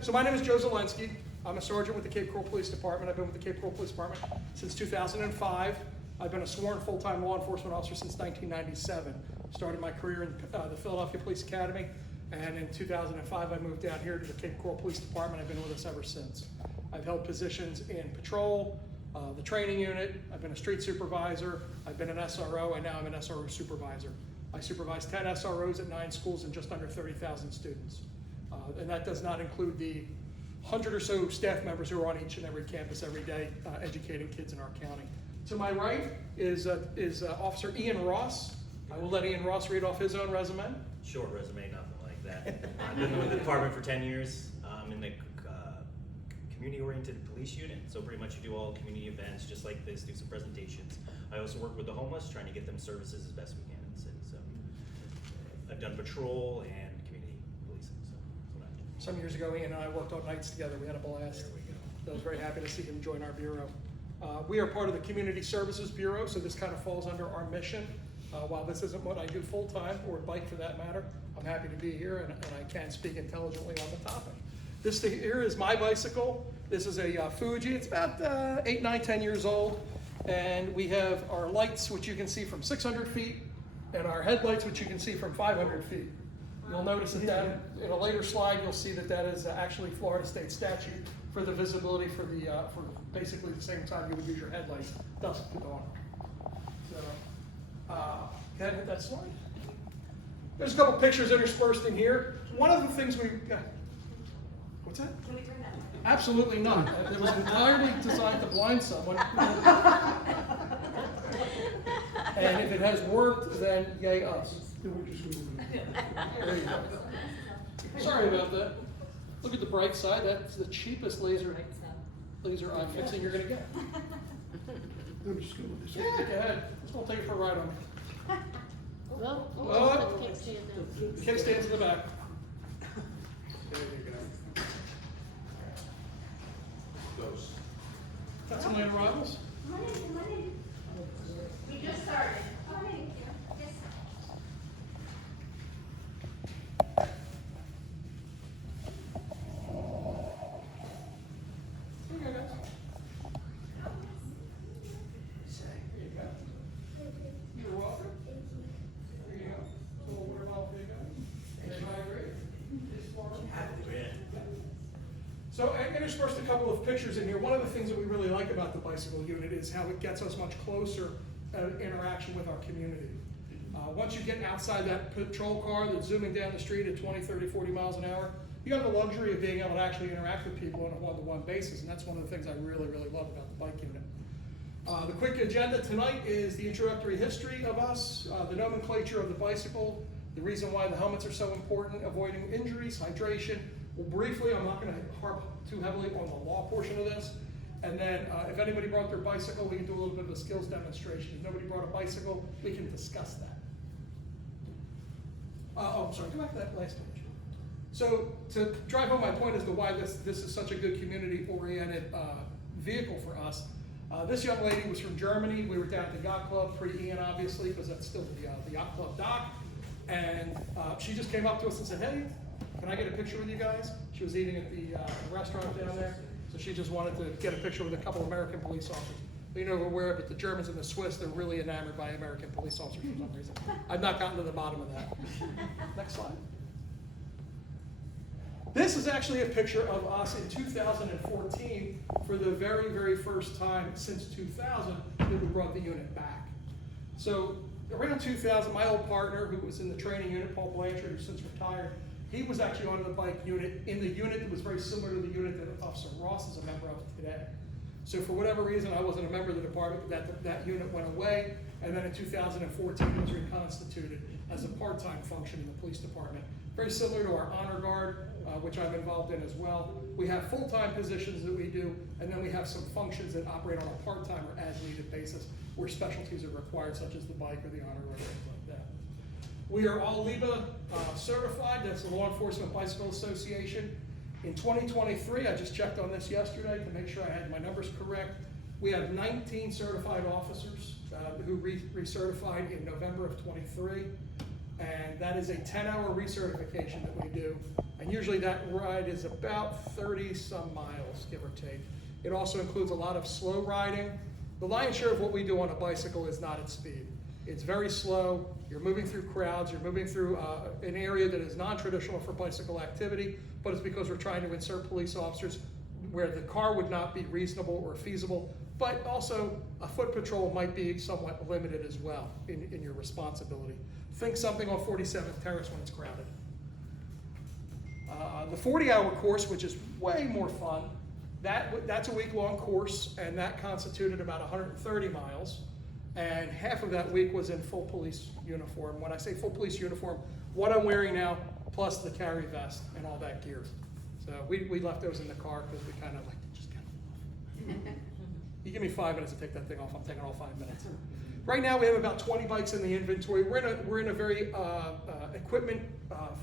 So my name is Joe Zalenski. I'm a sergeant with the Cape Coral Police Department. I've been with the Cape Coral Police Department since 2005. I've been a sworn full-time law enforcement officer since 1997. Started my career in the Philadelphia Police Academy, and in 2005 I moved down here to the Cape Coral Police Department. I've been with us ever since. I've held positions in patrol, the training unit. I've been a street supervisor. I've been an SRO, and now I'm an SRO supervisor. I supervise 10 SROs at 9 schools and just under 30,000 students. And that does not include the 100 or so staff members who are on each and every campus every day educating kids in our county. To my right is Officer Ian Ross. I will let Ian Ross read off his own resume. Short resume, nothing like that. I've been with the department for 10 years. I'm in the community-oriented police unit, so pretty much you do all community events just like this, do some presentations. I also work with the homeless, trying to get them services as best we can in the city. So I've done patrol and community policing. So that's what I do. Some years ago, Ian and I worked on nights together. We had a blast. There we go. I was very happy to see him join our bureau. We are part of the Community Services Bureau, so this kind of falls under our mission. While this isn't what I do full-time, or bike for that matter, I'm happy to be here and I can speak intelligently on the topic. This thing here is my bicycle. This is a Fuji. It's about 8, 9, 10 years old. And we have our lights, which you can see from 600 feet, and our headlights, which you can see from 500 feet. You'll notice that in a later slide, you'll see that is actually Florida state statute for the visibility for basically the same time you would use your headlights, dusk to dawn. So, go ahead and hit that slide. There's a couple pictures interspersed in here. One of the things what's that? Can we turn that? Absolutely not. It was entirely designed to blind someone. And if it has worked, then yay us. There you go. Sorry about that. Look at the bright side. That's the cheapest laser eye fixing you're going to get. I'm just going with this. Yeah, go ahead. Let's go take it for a ride on me. Well, Oh. the kickstand now. The kickstand's in the back. There you go. Those. Got some late arrivals? We just started. Here you go, guys. There you go. You're welcome. There you go. So we'll order all for you guys. Everybody agree? So I interspersed a couple of pictures in here. One of the things that we really like about the bicycle unit is how it gets us much closer interaction with our community. Once you get outside that patrol car that's zooming down the street at 20, 30, 40 miles an hour, you have the luxury of being able to actually interact with people on a one-to-one basis, and that's one of the things I really, really love about the bike unit. The quick agenda tonight is the introductory history of us, the nomenclature of the bicycle, the reason why the helmets are so important, avoiding injuries, hydration. Well, briefly, I'm not going to harp too heavily on the law portion of this. And then if anybody brought their bicycle, we can do a little bit of a skills demonstration. If nobody brought a bicycle, we can discuss that. I'm sorry, go back to that last page. So to drive home my point as to why this is such a good community-oriented vehicle for us, this young lady was from Germany. We were down at the yacht club, pre-Ian obviously, because that's still the yacht club dock. And she just came up to us and said, hey, can I get a picture with you guys? She was eating at the restaurant down there, so she just wanted to get a picture with a couple of American police officers. But, we're aware of it, the Germans and the Swiss, they're really enamored by American police officers for some reason. I've not gotten to the bottom of that. Next slide. This is actually a picture of us in 2014 for the very, very first time since 2000 that we brought the unit back. So around 2000, my old partner who was in the training unit, Paul Blanchard, who's since retired, he was actually on the bike unit, in the unit that was very similar to the unit that Officer Ross is a member of today. So for whatever reason, I wasn't a member of the department, that unit went away, and then in 2014 it was reconstituted as a part-time function in the police department. Very similar to our honor guard, which I'm involved in as well. We have full-time positions that we do, and then we have some functions that operate on a part-time or as-needed basis where specialties are required, such as the bike or the honor guard, things like that. We are all LIBA certified, that's the Law Enforcement Bicycle Association. In 2023, I just checked on this yesterday to make sure I had my numbers correct. We have 19 certified officers who recertified in November of 23. And that is a 10-hour recertification that we do And usually that ride is about 30 some miles, give or take. It also includes a lot of slow riding. The lion's share of what we do on a bicycle is not at speed. It's very slow. You're moving through crowds. You're moving through an area that is non-traditional for bicycle activity, but it's because we're trying to insert police officers where the car would not be reasonable or feasible, but also a foot patrol might be somewhat limited as well in your responsibility. Think something on 47th Terrace when it's crowded. The 40-hour course, which is way more fun, that's a week-long course, and that constituted about 130 miles, and half of that week was in full police uniform. When I say full police uniform, what I'm wearing now, plus the carry vest and all that gear. So we left those in the car because we kind of like to just get them off. You give me 5 minutes to take that thing off, I'm taking all 5 minutes. Right now we have about 20 bikes in the inventory. We're in a very equipment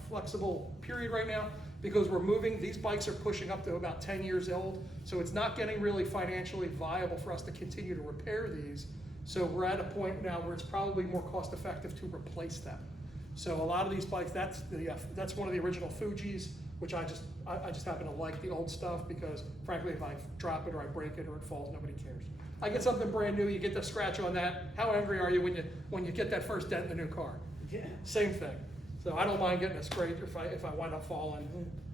flexible period right now because we're moving. These bikes are pushing up to about 10 years old, so it's not getting really financially viable for us to continue to repair these. So we're at a point now where it's probably more cost effective to replace them. So a lot of these bikes, that's one of the original Fujis, which I just happen to like the old stuff because frankly, if I drop it or I break it or it falls, nobody cares. I get something brand new, you get the scratch on that. How angry are you when you get that first dent in the new car? Yeah. Same thing. So I don't mind getting a scrape if I wind up falling,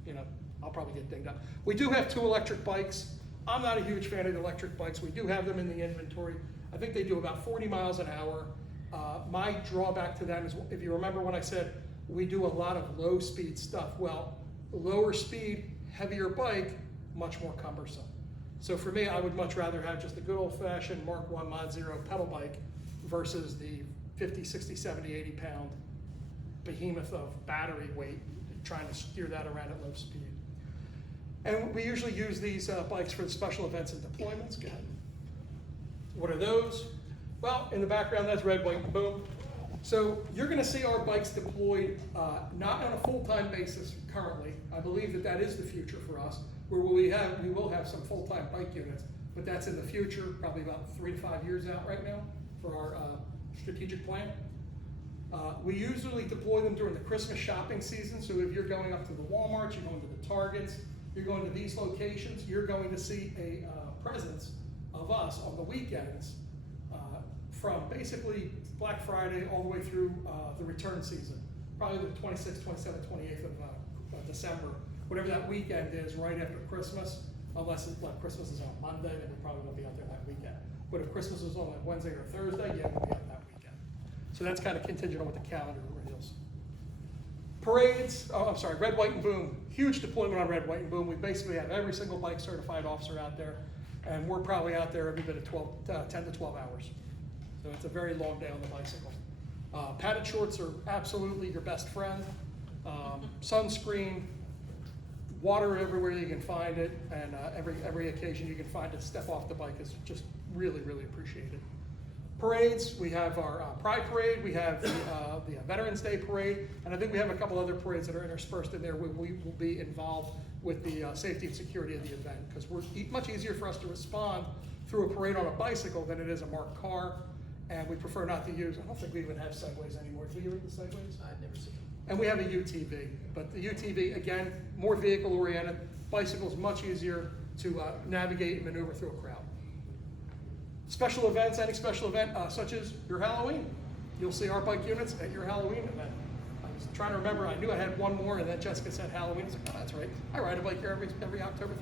you know, I'll probably get dinged up. We do have 2 electric bikes. I'm not a huge fan of the electric bikes. We do have them in the inventory. I think they do about 40 miles an hour. My drawback to them is, if you remember when I said we do a lot of low speed stuff, well, lower speed, heavier bike, much more cumbersome. So for me, I would much rather have just a good old fashioned Mark I Mod Zero pedal bike versus the 50, 60, 70, 80 pound behemoth of battery weight, trying to steer that around at low speed. And we usually use these bikes for the special events and deployments. Go ahead. What are those? Well, in the background, that's red, white, and boom. So you're gonna see our bikes deployed not on a full-time basis currently. I believe that is the future for us, where we will have some full-time bike units, but that's in the future, probably about 3 to 5 years out right now for our strategic plan. We usually deploy them during the Christmas shopping season, so if you're going up to the Walmarts, you're going to the Targets, you're going to these locations, you're going to see a presence of us on the weekends from basically Black Friday all the way through the return season, probably the 26th, 27th, 28th of December, whatever that weekend is right after Christmas, unless Christmas is on Monday, then we probably won't be out there that weekend. But if Christmas is on like Wednesday or Thursday, yeah, we'll be out that weekend. So that's kind of contingent on what the calendar reveals. Parades, red, white, and boom. Huge deployment on red, white, and boom. We basically have every single bike certified officer out there, and we're probably out there every bit of 10 to 12 hours. So it's a very long day on the bicycle. Padded shorts are absolutely your best friend. Sunscreen, water everywhere you can find it, and every occasion you can find it, step off the bike is just really, really appreciated. Parades, we have our Pride Parade, we have the Veterans Day Parade, and I think we have a couple other parades that are interspersed in there where we will be involved with the safety and security of the event, because we're much easier for us to respond through a parade on a bicycle than it is a marked car, and we prefer not to use, I don't think we even have segways anymore. Do you read the segways? I've never seen them. And we have a UTV, but the UTV, again, more vehicle oriented, bicycles much easier to navigate and maneuver through a crowd. Special events, any special event, such as your Halloween. You'll see our bike units at your Halloween event. I was trying to remember, I knew I had one more, and then Jessica said Halloween. I was like, oh, that's right. I ride a bike here every October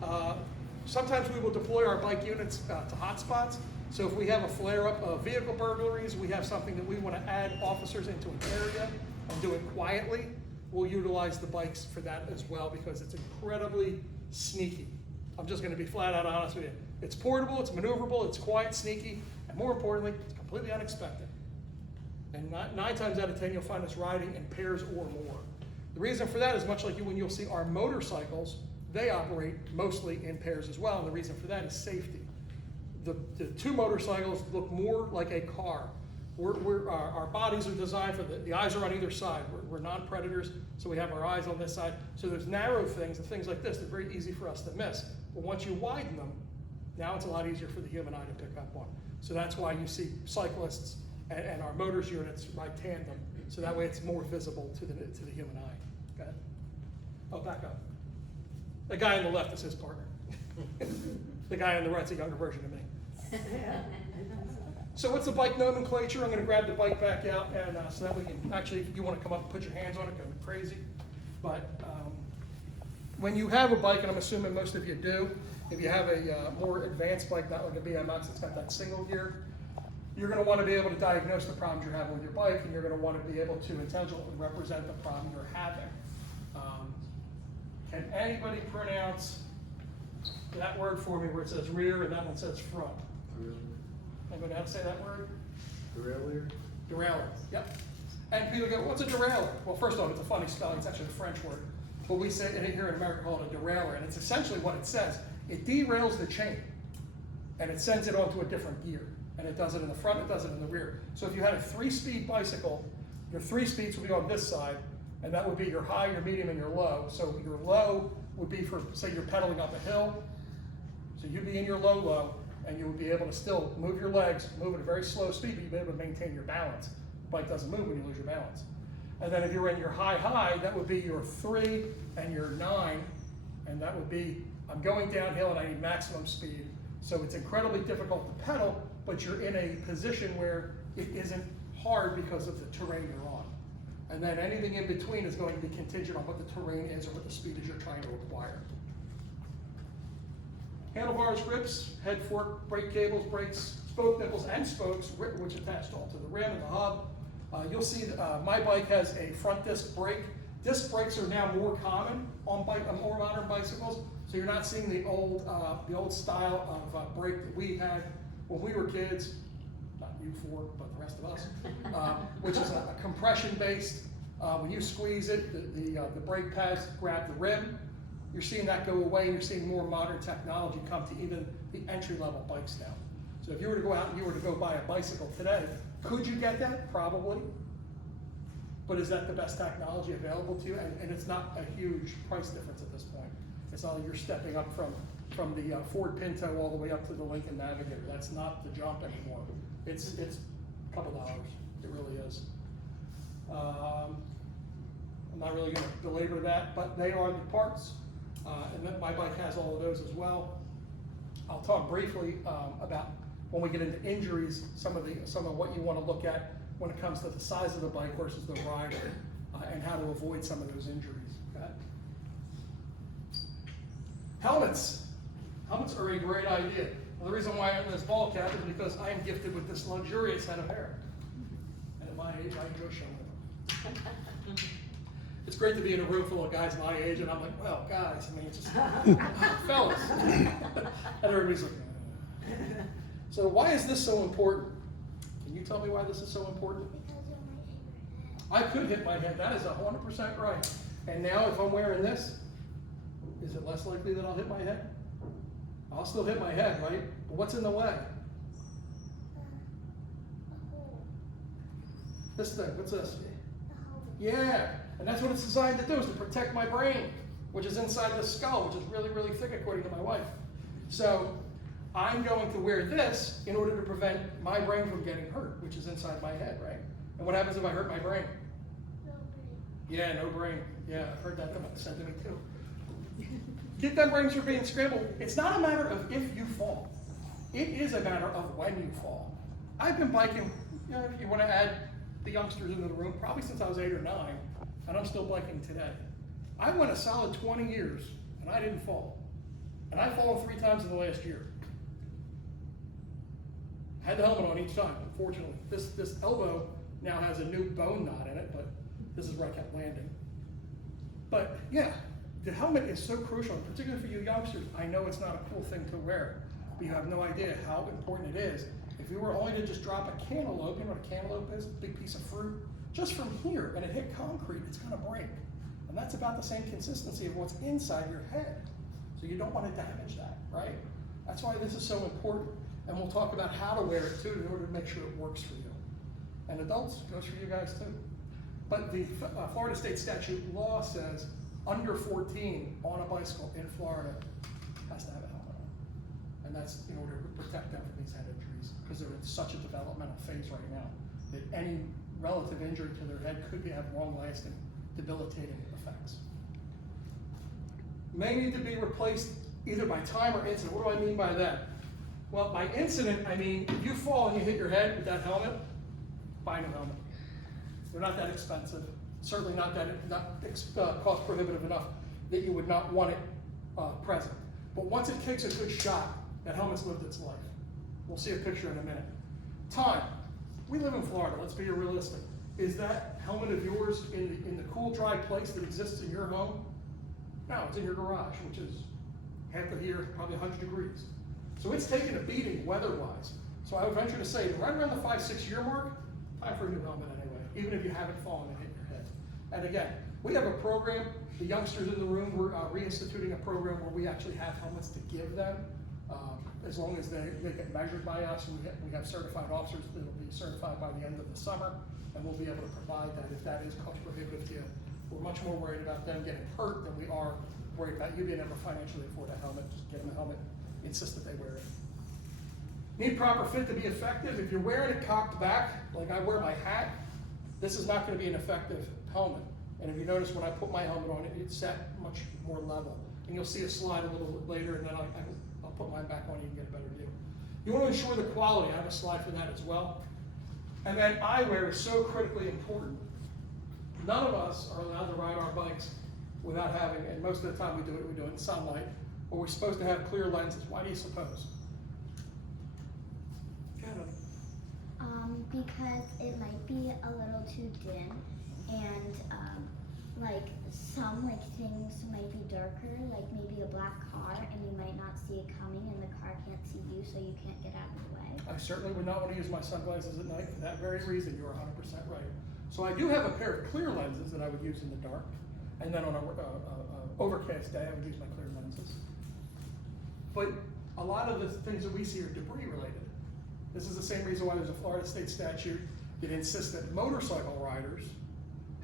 31st. Sometimes we will deploy our bike units to hotspots. So if we have a flare-up of vehicle burglaries, we have something that we want to add officers into an area and do it quietly, we'll utilize the bikes for that as well, because it's incredibly sneaky. I'm just going to be flat out honest with you. It's portable, it's maneuverable, it's quiet, sneaky, and more importantly, it's completely unexpected. And 9 times out of 10, you'll find us riding in pairs or more. The reason for that is much like when you'll see our motorcycles, they operate mostly in pairs as well, and the reason for that is safety. The 2 motorcycles look more like a car. Our bodies are designed for the eyes are on either side. We're non-predators, so we have our eyes on this side. So there's narrow things and things like this that are very easy for us to miss. But once you widen them, now it's a lot easier for the human eye to pick up on. So that's why you see cyclists and our motors units ride tandem. So that way it's more visible to the human eye. Go ahead. Oh, back up. The guy on the left is his partner. The guy on the right's a younger version of me. So what's the bike nomenclature? I'm going to grab the bike back out, and so that we can, actually, if you want to come up and put your hands on it, go crazy. But when you have a bike, and I'm assuming most of you do, if you have a more advanced bike, not like a BMX, it's got that single gear, you're going to want to be able to diagnose the problems you're having with your bike, and you're going to want to be able to intelligently represent the problem you're having. Can anybody pronounce that word for me where it says rear and that one says front? Anybody know how to say that word? Derailleur? Derailleur, yep. And people go, what's a derailleur? Well, first off, it's a funny spelling, it's actually a French word. But we say it here in America call it a derailleur, and it's essentially what it says. It derails the chain, and it sends it onto a different gear. And it does it in the front, it does it in the rear. So if you had a 3-speed bicycle, your 3 speeds would be on this side, and that would be your high, your medium, and your low. So your low would be for, say you're pedaling up a hill, so you'd be in your low, and you would be able to still move your legs, move at a very slow speed, but you'd be able to maintain your balance. The bike doesn't move when you lose your balance. And then if you're in your high, that would be your 3 and your 9, and that would be, I'm going downhill and I need maximum speed. So it's incredibly difficult to pedal, but you're in a position where it isn't hard because of the terrain you're on. And then anything in between is going to be contingent on what the terrain is or what the speed is you're trying to acquire. Handlebars, grips, head fork, brake cables, brakes, spoke nipples, and spokes, which attached all to the rim and the hub. You'll see my bike has a front disc brake. Disc brakes are now more common on more modern bicycles, so you're not seeing the old style of brake that we had when we were kids. Not you four, but the rest of us, which is a compression based. When you squeeze it, the brake pads grab the rim. You're seeing that go away, and you're seeing more modern technology come to even the entry-level bikes now. So if you were to go out and you were to go buy a bicycle today, could you get that? Probably. But is that the best technology available to you? And it's not a huge price difference at this point. It's not like you're stepping up from the Ford Pinto all the way up to the Lincoln Navigator. That's not the jump anymore. It's a couple dollars. It really is. I'm not really going to belabor that, but they are the parts. And then my bike has all of those as well. I'll talk briefly about when we get into injuries, some of what you want to look at when it comes to the size of the bike versus the rider, and how to avoid some of those injuries. Okay? Helmets. Helmets are a great idea. Well, the reason why I'm in this ball cap is because I am gifted with this luxurious head of hair. And at my age, I enjoy showing them. It's great to be in a room full of guys my age, and I'm like, well, guys, I mean, it's just, fellas. And everybody's like, So why is this so important? Can you tell me why this is so important? I could hit my head. That is 100% right. And now if I'm wearing this, is it less likely that I'll hit my head? I'll still hit my head, right? But what's in the way? This thing, what's this? Yeah, and that's what it's designed to do, is to protect my brain, which is inside the skull, which is really, really thick according to my wife. So I'm going to wear this in order to prevent my brain from getting hurt, which is inside my head, right? And what happens if I hurt my brain? No brain. Yeah, no brain. Yeah, I've heard that said to me too. Get them brains from being scrambled. It's not a matter of if you fall. It is a matter of when you fall. I've been biking, if you want to add the youngsters into the room, probably since I was 8 or 9, and I'm still biking today. I went a solid 20 years, and I didn't fall. And I've fallen 3 times in the last year. I had the helmet on each time, unfortunately. This elbow now has a new bone knot in it, but this is where I kept landing. But yeah, the helmet is so crucial, and particularly for you youngsters. I know it's not a cool thing to wear, but you have no idea how important it is. If you were only to just drop a cantaloupe, you know what a cantaloupe is? A big piece of fruit. Just from here, and it hit concrete, it's gonna break. And that's about the same consistency of what's inside your head. So you don't wanna damage that, right? That's why this is so important. And we'll talk about how to wear it too in order to make sure it works for you. And adults, it goes for you guys too. But the Florida State statute law says under 14 on a bicycle in Florida has to have a helmet on. And that's in order to protect them from these head injuries, because they're in such a developmental phase right now that any relative injury to their head could have long-lasting debilitating effects. May need to be replaced either by time or incident. What do I mean by that? Well, by incident, I mean, if you fall and you hit your head with that helmet, buy a new helmet. They're not that expensive. Certainly not cost prohibitive enough that you would not want it present. But once it kicks a good shot, that helmet's lived its life. We'll see a picture in a minute. Time. We live in Florida, let's be realistic. Is that helmet of yours in the cool, dry place that exists in your home? No, it's in your garage, which is half the year, probably 100 degrees. So it's taken a beating weather-wise. So I would venture to say that right around the 5-6 year mark, time for a new helmet anyway, even if you haven't fallen and hit your head. And again, we have a program, the youngsters in the room, we're reinstituting a program where we actually have helmets to give them, as long as they get measured by us. We have certified officers that will be certified by the end of the summer, and we'll be able to provide that if that is cost prohibitive to you. We're much more worried about them getting hurt than we are worried about you being able to financially afford a helmet. Just get them a helmet, insist that they wear it. Need proper fit to be effective. If you're wearing it cocked back, like I wear my hat, this is not going to be an effective helmet. And if you notice when I put my helmet on, it's set much more level. And you'll see a slide a little bit later, and then I'll put mine back on, you can get a better view. You want to ensure the quality. I have a slide for that as well. And then eyewear is so critically important. None of us are allowed to ride our bikes without having, and most of the time we do it in sunlight, but we're supposed to have clear lenses. Why do you suppose? Because it might be a little too dim, and like some things might be darker, like maybe a black car, and you might not see it coming, and the car can't see you, so you can't get out of the way. I certainly would not want to use my sunglasses at night for that very reason. You're 100% right. So I do have a pair of clear lenses that I would use in the dark, and then on an overcast day, I would use my clear lenses. But a lot of the things that we see are debris related. This is the same reason why there's a Florida state statute that insists that motorcycle riders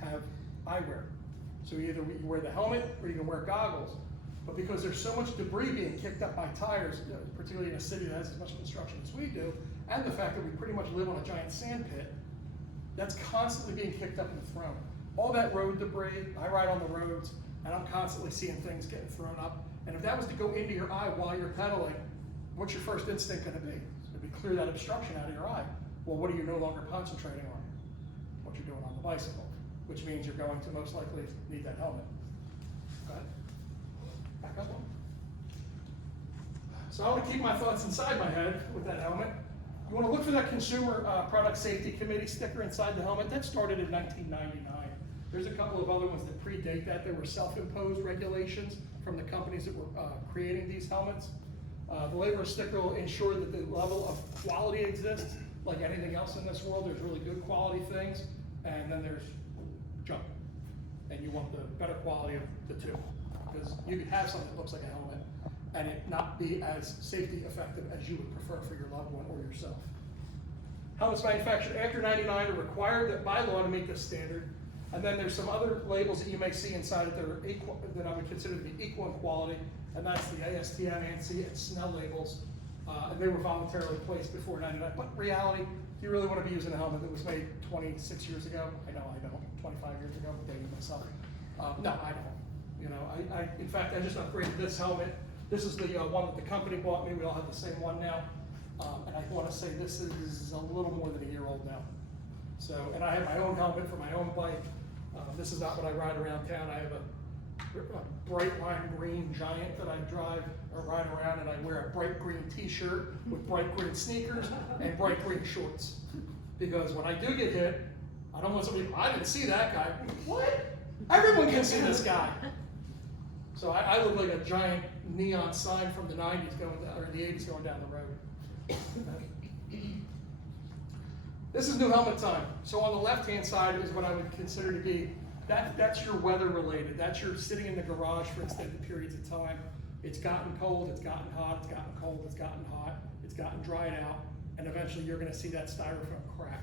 have eyewear. So either you wear the helmet or you can wear goggles. But because there's so much debris being kicked up by tires, particularly in a city that has as much construction as we do, and the fact that we pretty much live on a giant sand pit, that's constantly being kicked up and thrown. All that road debris, I ride on the roads, and I'm constantly seeing things getting thrown up. And if that was to go into your eye while you're pedaling, what's your first instinct gonna be? It's gonna be clear that obstruction out of your eye. Well, what are you no longer concentrating on? What you're doing on the bicycle, which means you're going to most likely need that helmet. Go ahead. Back up one. So I want to keep my thoughts inside my head with that helmet. You want to look for that Consumer Product Safety Committee sticker inside the helmet. That started in 1999. There's a couple of other ones that predate that. There were self-imposed regulations from the companies that were creating these helmets. The labor sticker will ensure that the level of quality exists. Like anything else in this world, there's really good quality things, and then there's junk. And you want the better quality of the two. Because you could have something that looks like a helmet and it not be as safety effective as you would prefer for your loved one or yourself. Helmets manufactured after '99 are required by law to meet this standard. And then there's some other labels that you may see inside it that are equal, that I would consider to be equal in quality, and that's the ASTM, ANSI, and SNEL labels. And they were voluntarily placed before '99. But in reality, do you really want to be using a helmet that was made 26 years ago? I know I don't. 25 years ago, I'm dating myself. No, I don't. You know, in fact, I just upgraded this helmet. This is the one that the company bought me. We all have the same one now. And I want to say this is a little more than a year old now. So, and I have my own helmet for my own bike. This is not what I ride around town. I have a bright lime green Giant that I drive or ride around, and I wear a bright green t-shirt with bright green sneakers and bright green shorts. Because when I do get hit, I don't want somebody, I didn't see that guy. What? Everyone can see this guy. So I look like a giant neon sign from the 90s going down, or the 80s going down the road. This is new helmet time. So on the left-hand side is what I would consider to be, that's your weather related. That's your sitting in the garage for extended periods of time. It's gotten cold, it's gotten hot, it's gotten cold, it's gotten hot, it's gotten dried out, and eventually you're gonna see that styrofoam crack.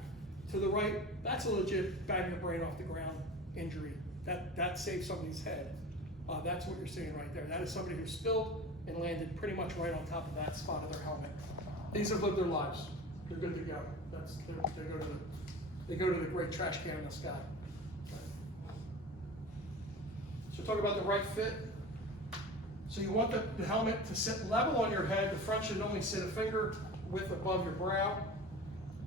To the right, that's a legit banging the brain off the ground injury. That saved somebody's head. That's what you're seeing right there. That is somebody who spilled and landed pretty much right on top of that spot of their helmet. These have lived their lives. They're good to go. They go to the great trash can in the sky. So talk about the right fit. So you want the helmet to sit level on your head. The front should only sit a finger width above your brow.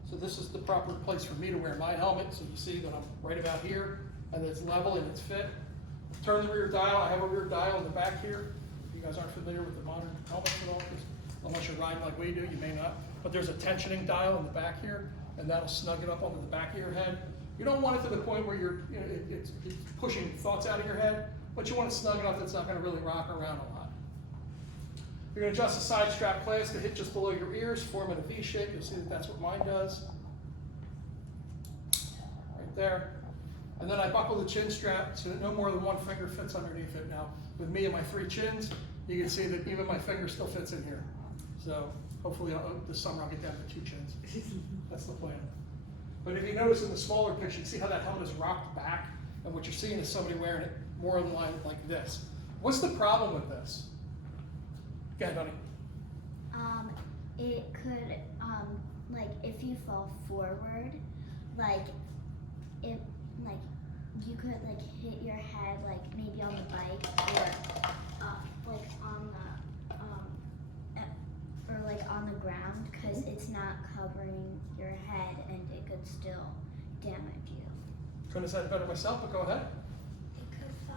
So this is the proper place for me to wear my helmet. So you see that I'm right about here, and it's level and it's fit. Turn the rear dial. I have a rear dial in the back here. If you guys aren't familiar with the modern helmets at all, 'cause unless you're riding like we do, you may not. But there's a tensioning dial in the back here, and that'll snug it up onto the back of your head. You don't want it to the point where it's pushing thoughts out of your head, but you want it snug enough that it's not going to really rock around a lot. You're going to adjust the side strap clasp to hit just below your ears, form in a V shape. You'll see that that's what mine does. Right there. And then I buckle the chin strap so that no more than one finger fits underneath it. Now, with me and my 3 chins, you can see that even my finger still fits in here. So hopefully this summer I'll get down to 2 chins. That's the plan. But if you notice in the smaller picture, you see how that helmet is rocked back, and what you're seeing is somebody wearing it more in line like this. What's the problem with this? Go ahead, honey. It could, like, if you fall forward, like, you could, like, hit your head, like, maybe on the bike, or, like, on the, or, like, on the ground, because it's not covering your head, and it could still damage you. Couldn't have said it better myself, but go ahead. It could fly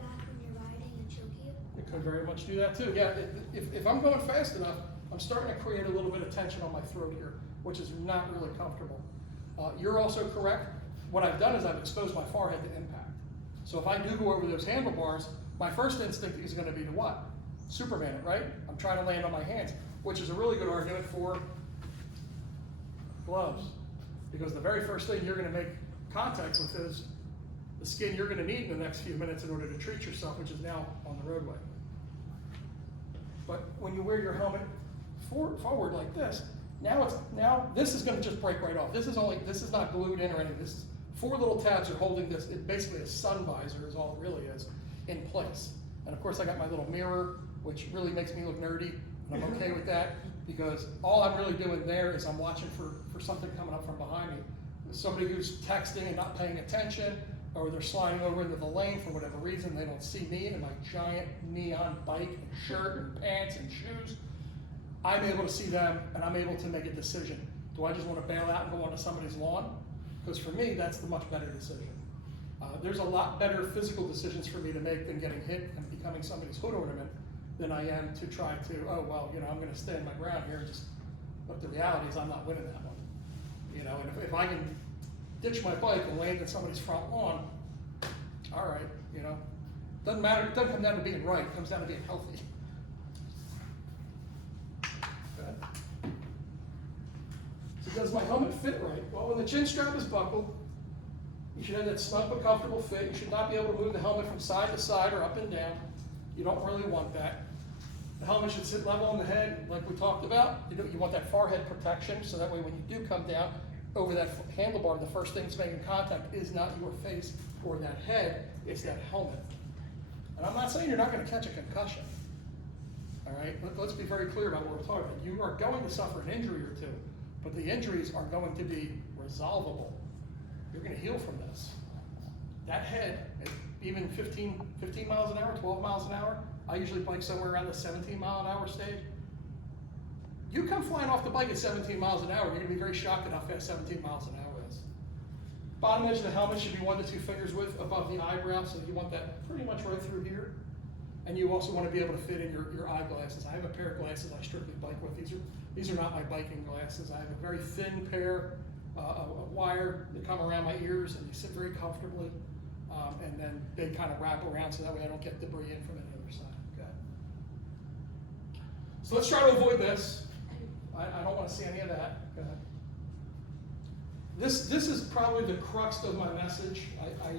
back when you're riding and choke you. It could very much do that too. Yeah, if I'm going fast enough, I'm starting to create a little bit of tension on my throat here, which is not really comfortable. You're also correct. What I've done is I've exposed my forehead to impact. So if I do go over those handlebars, my first instinct is going to be to what? Superman it, right? I'm trying to land on my hands, which is a really good argument for gloves. Because the very first thing you're going to make contact with is the skin you're going to need in the next few minutes in order to treat yourself, which is now on the roadway. But when you wear your helmet forward like this, now this is going to just break right off. This is not glued in or anything. This is 4 little tabs are holding this. It basically a sun visor is all it really is in place. And of course I got my little mirror, which really makes me look nerdy, and I'm okay with that because all I'm really doing there is I'm watching for something coming up from behind me. Somebody who's texting and not paying attention, or they're sliding over into the lane for whatever reason. They don't see me in my giant neon bike and shirt and pants and shoes. I'm able to see them, and I'm able to make a decision. Do I just want to bail out and go onto somebody's lawn? Because for me, that's the much better decision. There's a lot better physical decisions for me to make than getting hit and becoming somebody's hood ornament than I am to try to, oh, well, I'm going to stand my ground here and just, but the reality is I'm not winning that one. And if I can ditch my bike and land in somebody's front lawn, all right, doesn't matter, it doesn't come down to being right, it comes down to being healthy. Okay. So does my helmet fit right? Well, when the chin strap is buckled, you should have that snug but comfortable fit. You should not be able to move the helmet from side to side or up and down. You don't really want that. The helmet should sit level on the head, like we talked about. You want that forehead protection, so that way when you do come down over that handlebar, the first thing that's making contact is not your face or that head, it's that helmet. And I'm not saying you're not going to catch a concussion. All right, let's be very clear about what we're talking about. You are going to suffer an injury or two, but the injuries are going to be resolvable. You're going to heal from this. That head, even 15 miles an hour, 12 miles an hour, I usually bike somewhere around the 17 mile an hour stage. You come flying off the bike at 17 miles an hour, you're going to be very shocked at how fast 17 miles an hour is. Bottom edge of the helmet should be 1 to 2 fingers width above the eyebrow, so you want that pretty much right through here. And you also want to be able to fit in your eyeglasses. I have a pair of glasses I strictly bike with. These are not my biking glasses. I have a very thin pair of wire that come around my ears, and you sit very comfortably. And then they kind of wrap around so that way I don't get debris in from the other side. Okay. So let's try to avoid this. I don't want to see any of that. Go ahead. This is probably the crux of my message. I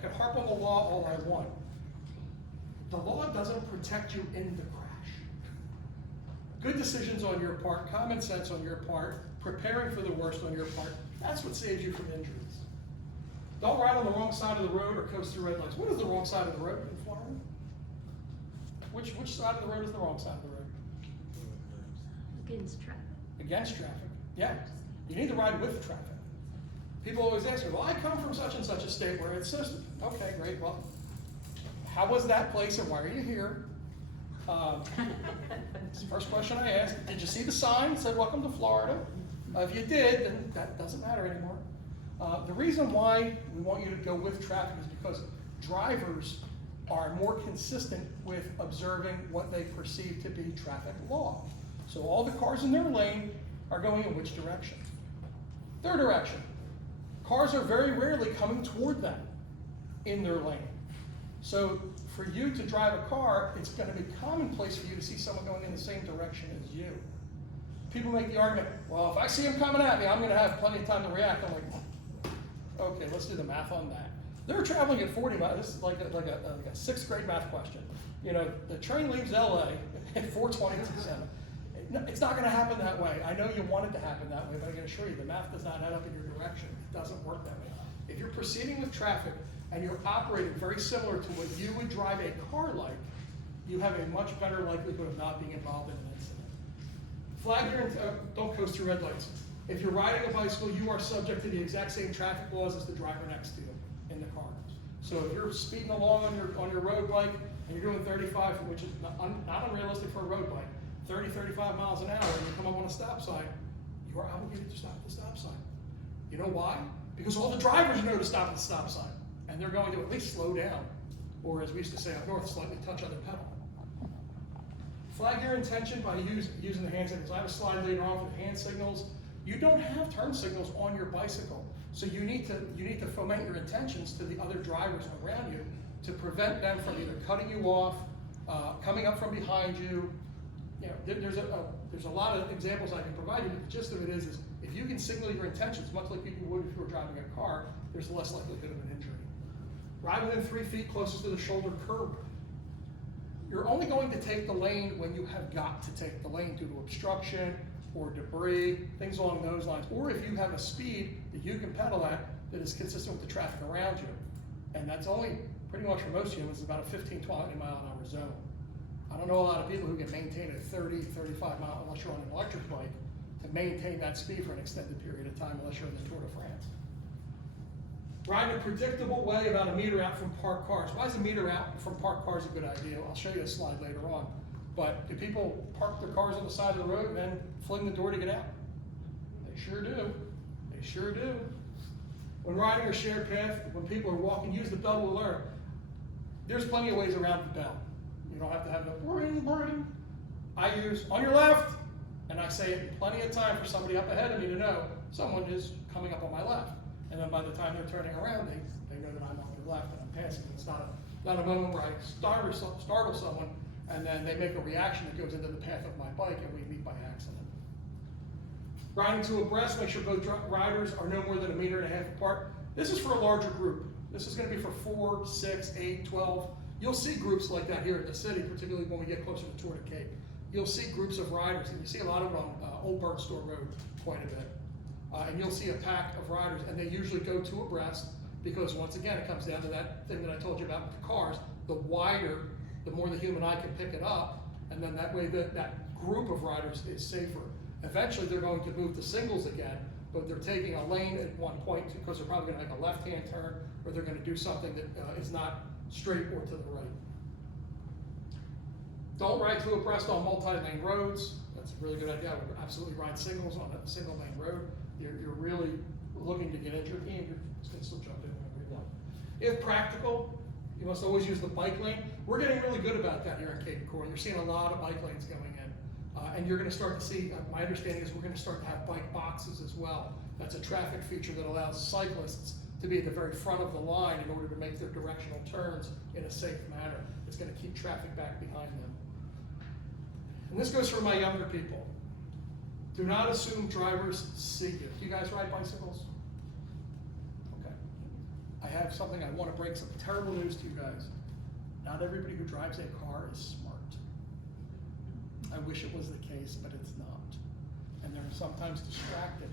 can harp on the law all I want. The law doesn't protect you in the crash. Good decisions on your part, common sense on your part, preparing for the worst on your part, that's what saves you from injuries. Don't ride on the wrong side of the road or coast through red lights. What is the wrong side of the road in Florida? Which side of the road is the wrong side of the road? Against traffic. Against traffic. Yeah. You need to ride with traffic. People always ask me, well, I come from such and such a state where it's system. Okay, great, well, how was that place and why are you here? It's the first question I asked. Did you see the sign that said, welcome to Florida? If you did, then that doesn't matter anymore. The reason why we want you to go with traffic is because drivers are more consistent with observing what they perceive to be traffic law. So all the cars in their lane are going in which direction? Their direction. Cars are very rarely coming toward them in their lane. So for you to drive a car, it's going to be commonplace for you to see someone going in the same direction as you. People make the argument, well, if I see him coming at me, I'm going to have plenty of time to react. I'm like, okay, let's do the math on that. They're traveling at 40 miles. This is like a sixth grade math question. You know, the train leaves LA at 4:27. It's not going to happen that way. I know you want it to happen that way, but I can assure you the math does not add up in your direction. It doesn't work that way. If you're proceeding with traffic and you're operating very similar to what you would drive a car like, you have a much better likelihood of not being involved in an incident. Flag your, don't coast through red lights. If you're riding a bicycle, you are subject to the exact same traffic laws as the driver next to you in the car. So if you're speeding along on your road bike and you're doing 35, which is not unrealistic for a road bike, 30, 35 miles an hour, and you come up on a stop sign, you are obligated to stop at the stop sign. You know why? Because all the drivers know to stop at the stop sign, and they're going to at least slow down, or as we used to say up north, slightly touch on the pedal. Flag your intention by using the hand signals. I have a slide later on for the hand signals. You don't have turn signals on your bicycle, so you need to foment your intentions to the other drivers around you to prevent them from either cutting you off, coming up from behind you. You know, there's a lot of examples I can provide you, but the gist of it is if you can signal your intentions, much like you would if you were driving a car, there's less likelihood of an injury. Ride within 3 feet closest to the shoulder curb. You're only going to take the lane when you have got to take the lane due to obstruction or debris, things along those lines. Or if you have a speed that you can pedal at that is consistent with the traffic around you. And that's only, pretty much for most humans, about a 15, 20 mile an hour zone. I don't know a lot of people who can maintain a 30, 35 mile, unless you're on an electric bike, to maintain that speed for an extended period of time, unless you're in the Tour de France. Ride in a predictable way about a meter out from parked cars. Why is a meter out from parked cars a good idea? I'll show you a slide later on. But do people park their cars on the side of the road and then fling the door to get out? They sure do. They sure do. When riding a shared path, when people are walking, use the bell to alert. There's plenty of ways around the bell. You don't have to have the bring, bring. I use on your left, and I say it plenty of time for somebody up ahead of me to know someone is coming up on my left. And then by the time they're turning around, they know that I'm on their left and I'm passing. It's not a moment where I startle someone and then they make a reaction that goes into the path of my bike and we meet by accident. Riding to abreast, make sure both riders are no more than 1.5 meters apart. This is for a larger group. This is going to be for 4, 6, 8, 12. You'll see groups like that here in the city, particularly when we get closer to Tour de Cape. You'll see groups of riders, and you see a lot of it on Old Burnt Store Road quite a bit. And you'll see a pack of riders, and they usually go to abreast because, once again, it comes down to that thing that I told you about with the cars. The wider, the more the human eye can pick it up, and then that way that group of riders is safer. Eventually, they're going to move to singles again, but they're taking a lane at one point because they're probably going to make a left-hand turn, or they're going to do something that is not straight or to the right. Don't ride to abreast on multi-lane roads. That's a really good idea. I would absolutely ride singles on a single-lane road. You're really looking to get injured, and you're just going to still jump in whenever you want. If practical, you must always use the bike lane. We're getting really good about that here in Cape Coral. You're seeing a lot of bike lanes going in. And you're going to start to see, my understanding is we're going to start to have bike boxes as well. That's a traffic feature that allows cyclists to be at the very front of the line in order to make their directional turns in a safe manner. It's going to keep traffic back behind them. And this goes for my younger people. Do not assume drivers see you. Do you guys ride bicycles? Okay. I have something I want to break some terrible news to you guys. Not everybody who drives a car is smart. I wish it was the case, but it's not. And they're sometimes distracted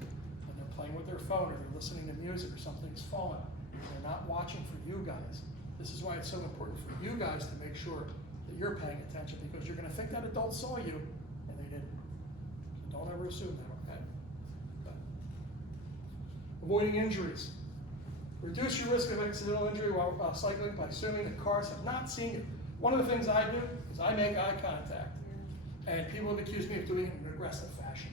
when they're playing with their phone or they're listening to music or something's falling. They're not watching for you guys. This is why it's so important for you guys to make sure that you're paying attention, because you're going to think that adult saw you and they didn't. So don't ever assume that, okay? When Avoiding injuries. Reduce your risk of accidental injury while cycling by assuming that cars have not seen you. One of the things I do is I make eye contact. And people have accused me of doing it in an aggressive fashion.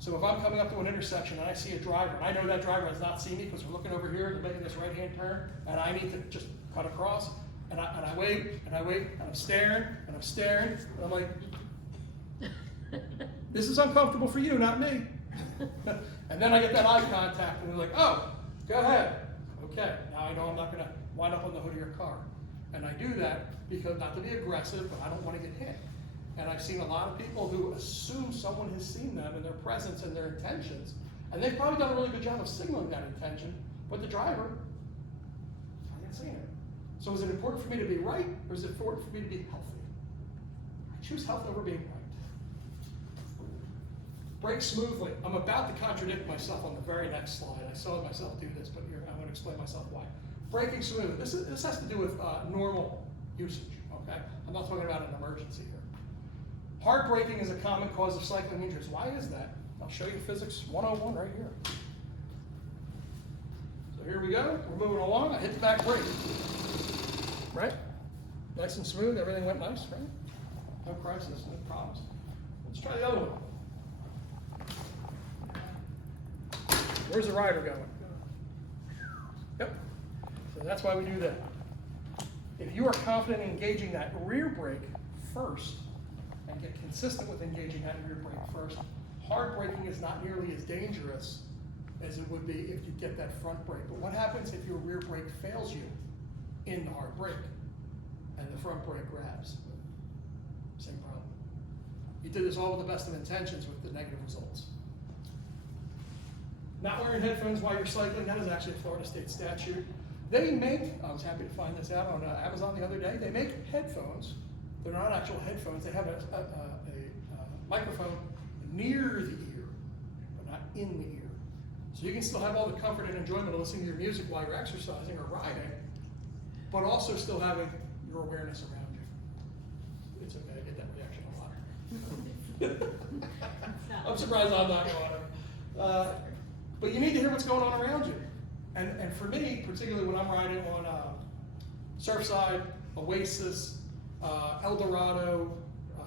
So if I'm coming up to an intersection and I see a driver, and I know that driver has not seen me because we're looking over here and they're making this right-hand turn, and I need to just cut across, and I wait, and I'm staring, and I'm like, this is uncomfortable for you, not me. And then I get that eye contact, and they're like, oh, go ahead. Okay, now I know I'm not gonna wind up on the hood of your car. And I do that because, not to be aggressive, but I don't want to get hit. And I've seen a lot of people who assume someone has seen them and their presence and their intentions, and they've probably done a really good job of signaling that intention, but the driver hasn't seen it. So is it important for me to be right, or is it important for me to be healthy? I choose health over being right. Brake smoothly. I'm about to contradict myself on the very next slide. I saw myself do this, but here, I want to explain myself why. Braking smoothly. This has to do with normal usage, okay? I'm not talking about an emergency here. Hard braking is a common cause of cycling injuries. Why is that? I'll show you Physics 101 right here. So here we go. We're moving along. I hit the back brake. Right? Nice and smooth. Everything went nice, right? No crisis, no problems. Let's try the other one. Where's the rider going? Yep. So that's why we do that. If you are confident in engaging that rear brake first, and get consistent with engaging that rear brake first, hard braking is not nearly as dangerous as it would be if you get that front brake. But what happens if your rear brake fails you in the hard brake and the front brake grabs? Same problem. You did this all with the best of intentions with the negative results. Not wearing headphones while you're cycling, that is actually a Florida state statute. They make, I was happy to find this out on Amazon the other day, they make headphones. They're not actual headphones. They have a microphone near the ear, but not in the ear. So you can still have all the comfort and enjoyment of listening to your music while you're exercising or riding, but also still having your awareness around you. It's okay, I get that reaction a lot. I'm surprised I'm not going. But you need to hear what's going on around you. And for me, particularly when I'm riding on Surfside, Oasis, El Dorado,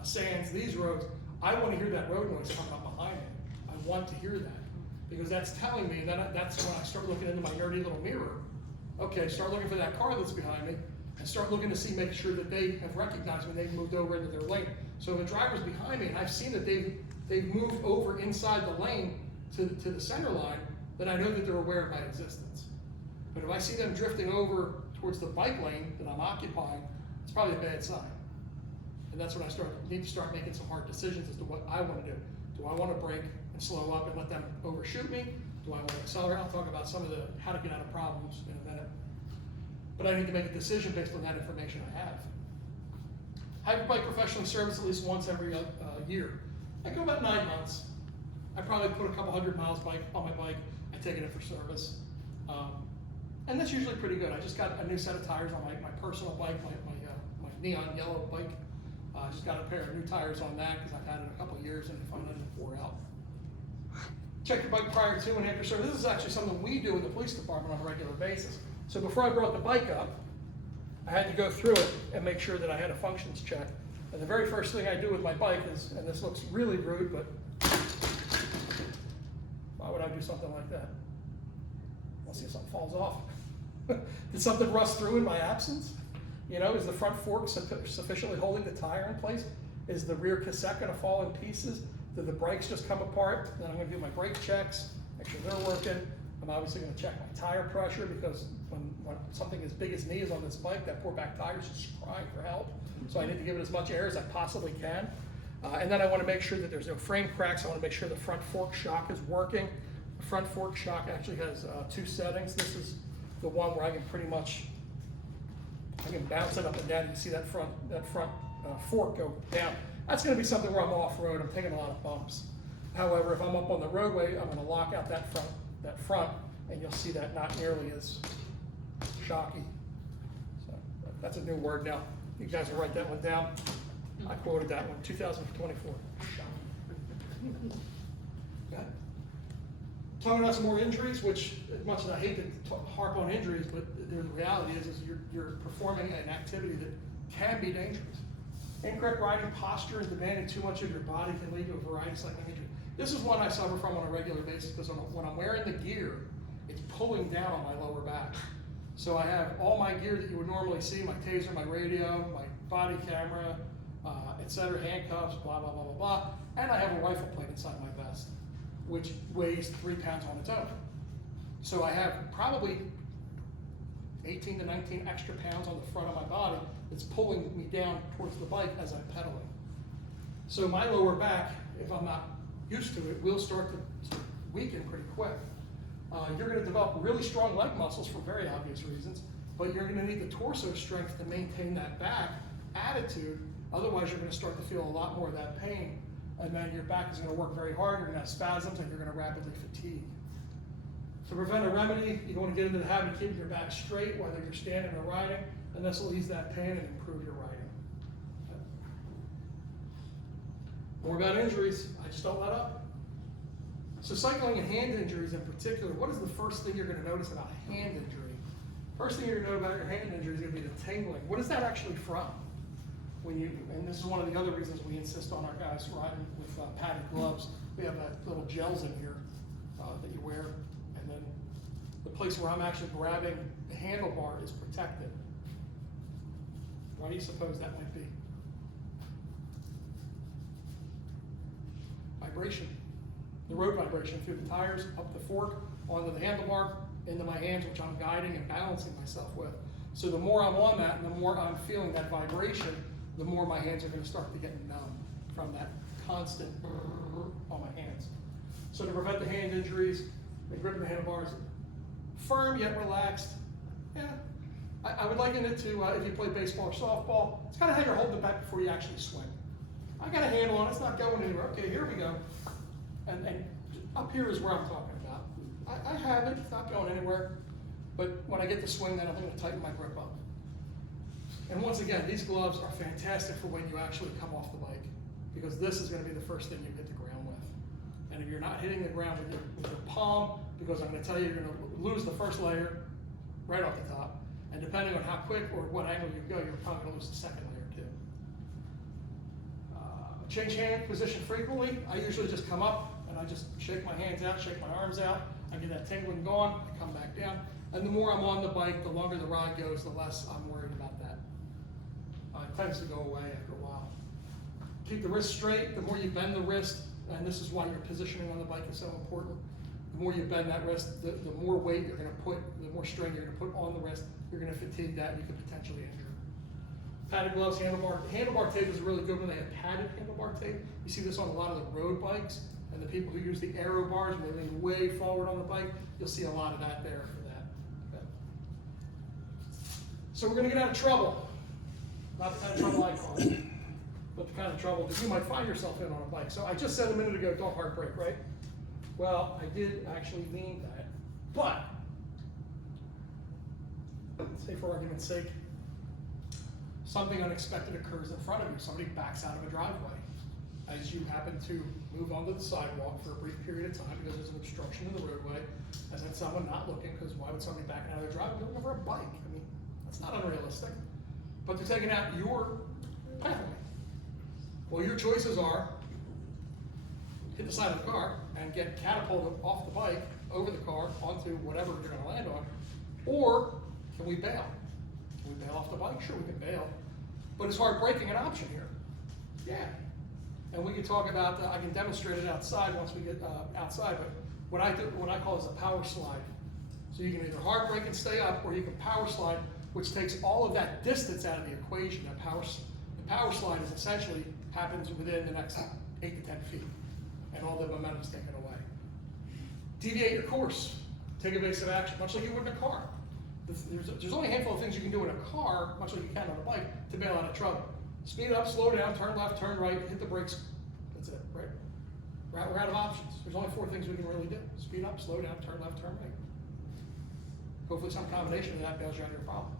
Sands, these roads, I want to hear that road noise coming up behind me. I want to hear that because that's telling me, and then that's when I start looking into my nerdy little mirror. Okay, start looking for that car that's behind me and start looking to make sure that they have recognized when they've moved over into their lane. So if a driver's behind me and I've seen that they've moved over inside the lane to the center line, then I know that they're aware of my existence. But if I see them drifting over towards the bike lane that I'm occupying, it's probably a bad sign. And that's when I need to start making some hard decisions as to what I want to do. Do I want to brake and slow up and let them overshoot me? Do I want to accelerate? I'll talk about some of how to get out of problems in a minute. But I need to make a decision based on that information I have. Have your bike professionally serviced at least once every year. I go about 9 months. I probably put a couple 100 miles on my bike. I take it in for service. And that's usually pretty good. I just got a new set of tires on my personal bike, my neon yellow bike. I just got a pair of new tires on that because I've had it a couple years and I found it wore out. Check your bike prior to and after service. This is actually something we do in the police department on a regular basis. So before I brought the bike up, I had to go through it and make sure that I had a functions check. And the very first thing I do with my bike is, and this looks really rude, but why would I do something like that? Let's see if something falls off. Did something rust through in my absence? You know, is the front fork sufficiently holding the tire in place? Is the rear cassette going to fall in pieces? Do the brakes just come apart? Then I'm going to do my brake checks, make sure they're working. I'm obviously going to check my tire pressure because when something as big as me is on this bike, that poor back tire is just crying for help. So I need to give it as much air as I possibly can. And then I want to make sure that there's no frame cracks. I want to make sure the front fork shock is working. The front fork shock actually has 2 settings. This is the one where I can pretty much, I can bounce it up and down. You can see that front fork go down. That's going to be something where I'm off-road. I'm taking a lot of bumps. However, if I'm up on the roadway, I'm going to lock out that front, and you'll see that not nearly as shocky. So that's a new word now. You guys will write that one down. I quoted that one, 2024. Talking about some more injuries, which as much as I hate to harp on injuries, but the reality is you're performing an activity that can be dangerous. Incorrect riding posture and demanding too much of your body can lead to a variety of cycling injuries. This is one I suffer from on a regular basis because when I'm wearing the gear, it's pulling down on my lower back. So I have all my gear that you would normally see, my taser, my radio, my body camera, etc., handcuffs, blah, blah, blah, blah, blah. And I have a rifle plate inside my vest, which weighs 3 pounds on its own. So I have probably 18 to 19 extra pounds on the front of my body that's pulling me down towards the bike as I'm pedaling. So my lower back, if I'm not used to it, will start to weaken pretty quick. You're going to develop really strong leg muscles for very obvious reasons, but you're going to need the torso strength to maintain that back attitude. Otherwise, you're going to start to feel a lot more of that pain, and then your back is going to work very hard. You're going to have spasms, and you're going to rapidly fatigue. To prevent a remedy, you want to get into the habit of keeping your back straight, whether you're standing or riding, and this will ease that pain and improve your riding. More about injuries, I just don't let up. So cycling and hand injuries in particular, what is the first thing you're going to notice about a hand injury? First thing you're going to know about your hand injury is going to be the tingling. What is that actually from? And this is one of the other reasons we insist on our guys riding with padded gloves. We have little gels in here that you wear, and then the place where I'm actually grabbing the handlebar is protected. Why do you suppose that might be? Vibration. The road vibration through the tires, up the fork, onto the handlebar, into my hands, which I'm guiding and balancing myself with. So the more I'm on that and the more I'm feeling that vibration, the more my hands are going to start to get numb from that constant on my hands. So to prevent the hand injuries, the grip of the handlebars, firm yet relaxed. Yeah, I would liken it to if you play baseball or softball, it's kind of how you're holding the bat before you actually swing. I got a handle on it, it's not going anywhere. Okay, here we go. And up here is where I'm talking about. I have it, it's not going anywhere, but when I get to swing, then I'm going to tighten my grip up. And once again, these gloves are fantastic for when you actually come off the bike, because this is going to be the first thing you hit the ground with. And if you're not hitting the ground with your palm, because I'm going to tell you, you're going to lose the first layer right off the top, and depending on how quick or what angle you go, you're probably going to lose the second layer too. Change hand position frequently. I usually just come up and I just shake my hands out, shake my arms out. I get that tingling going, I come back down. And the more I'm on the bike, the longer the ride goes, the less I'm worried about that. It tends to go away after a while. Keep the wrist straight. The more you bend the wrist, and this is why your positioning on the bike is so important, the more you bend that wrist, the more weight you're going to put, the more strain you're going to put on the wrist, you're going to fatigue that and you could potentially injure. Padded gloves, handlebar tape is a really good one. They have padded handlebar tape. You see this on a lot of the road bikes, and the people who use the aero bars, where they lean way forward on the bike, you'll see a lot of that there for that. Okay. So we're going to get out of trouble. Not the kind of trouble I cause, but the kind of trouble that you might find yourself in on a bike. So I just said a minute ago, don't hard brake, right? Well, I did actually mean that, but say for argument's sake, something unexpected occurs in front of you. Somebody backs out of a driveway as you happen to move onto the sidewalk for a brief period of time because there's an obstruction in the roadway, and then someone not looking, because why would somebody back out of their driveway? They're looking for a bike. I mean, that's not unrealistic. But they're taking out your pathway. Well, your choices are hit the side of the car and get catapulted off the bike, over the car, onto whatever you're going to land on, or can we bail? Can we bail off the bike? Sure, we can bail. But is hard braking an option here? Yeah. And we can talk about, I can demonstrate it outside once we get outside, but what I call is a power slide. So you can either hard brake and stay up, or you can power slide, which takes all of that distance out of the equation. The power slide is essentially happens within the next 8 to 10 feet, and all the momentum is taken away. Deviate your course, take evasive action, much like you would in a car. There's only a handful of things you can do in a car, much like you can on a bike, to bail out of trouble. Speed up, slow down, turn left, turn right, hit the brakes. That's it, right? We're out of options. There's only 4 things we can really do. Speed up, slow down, turn left, turn right. Hopefully some combination of that bails you out of your problem.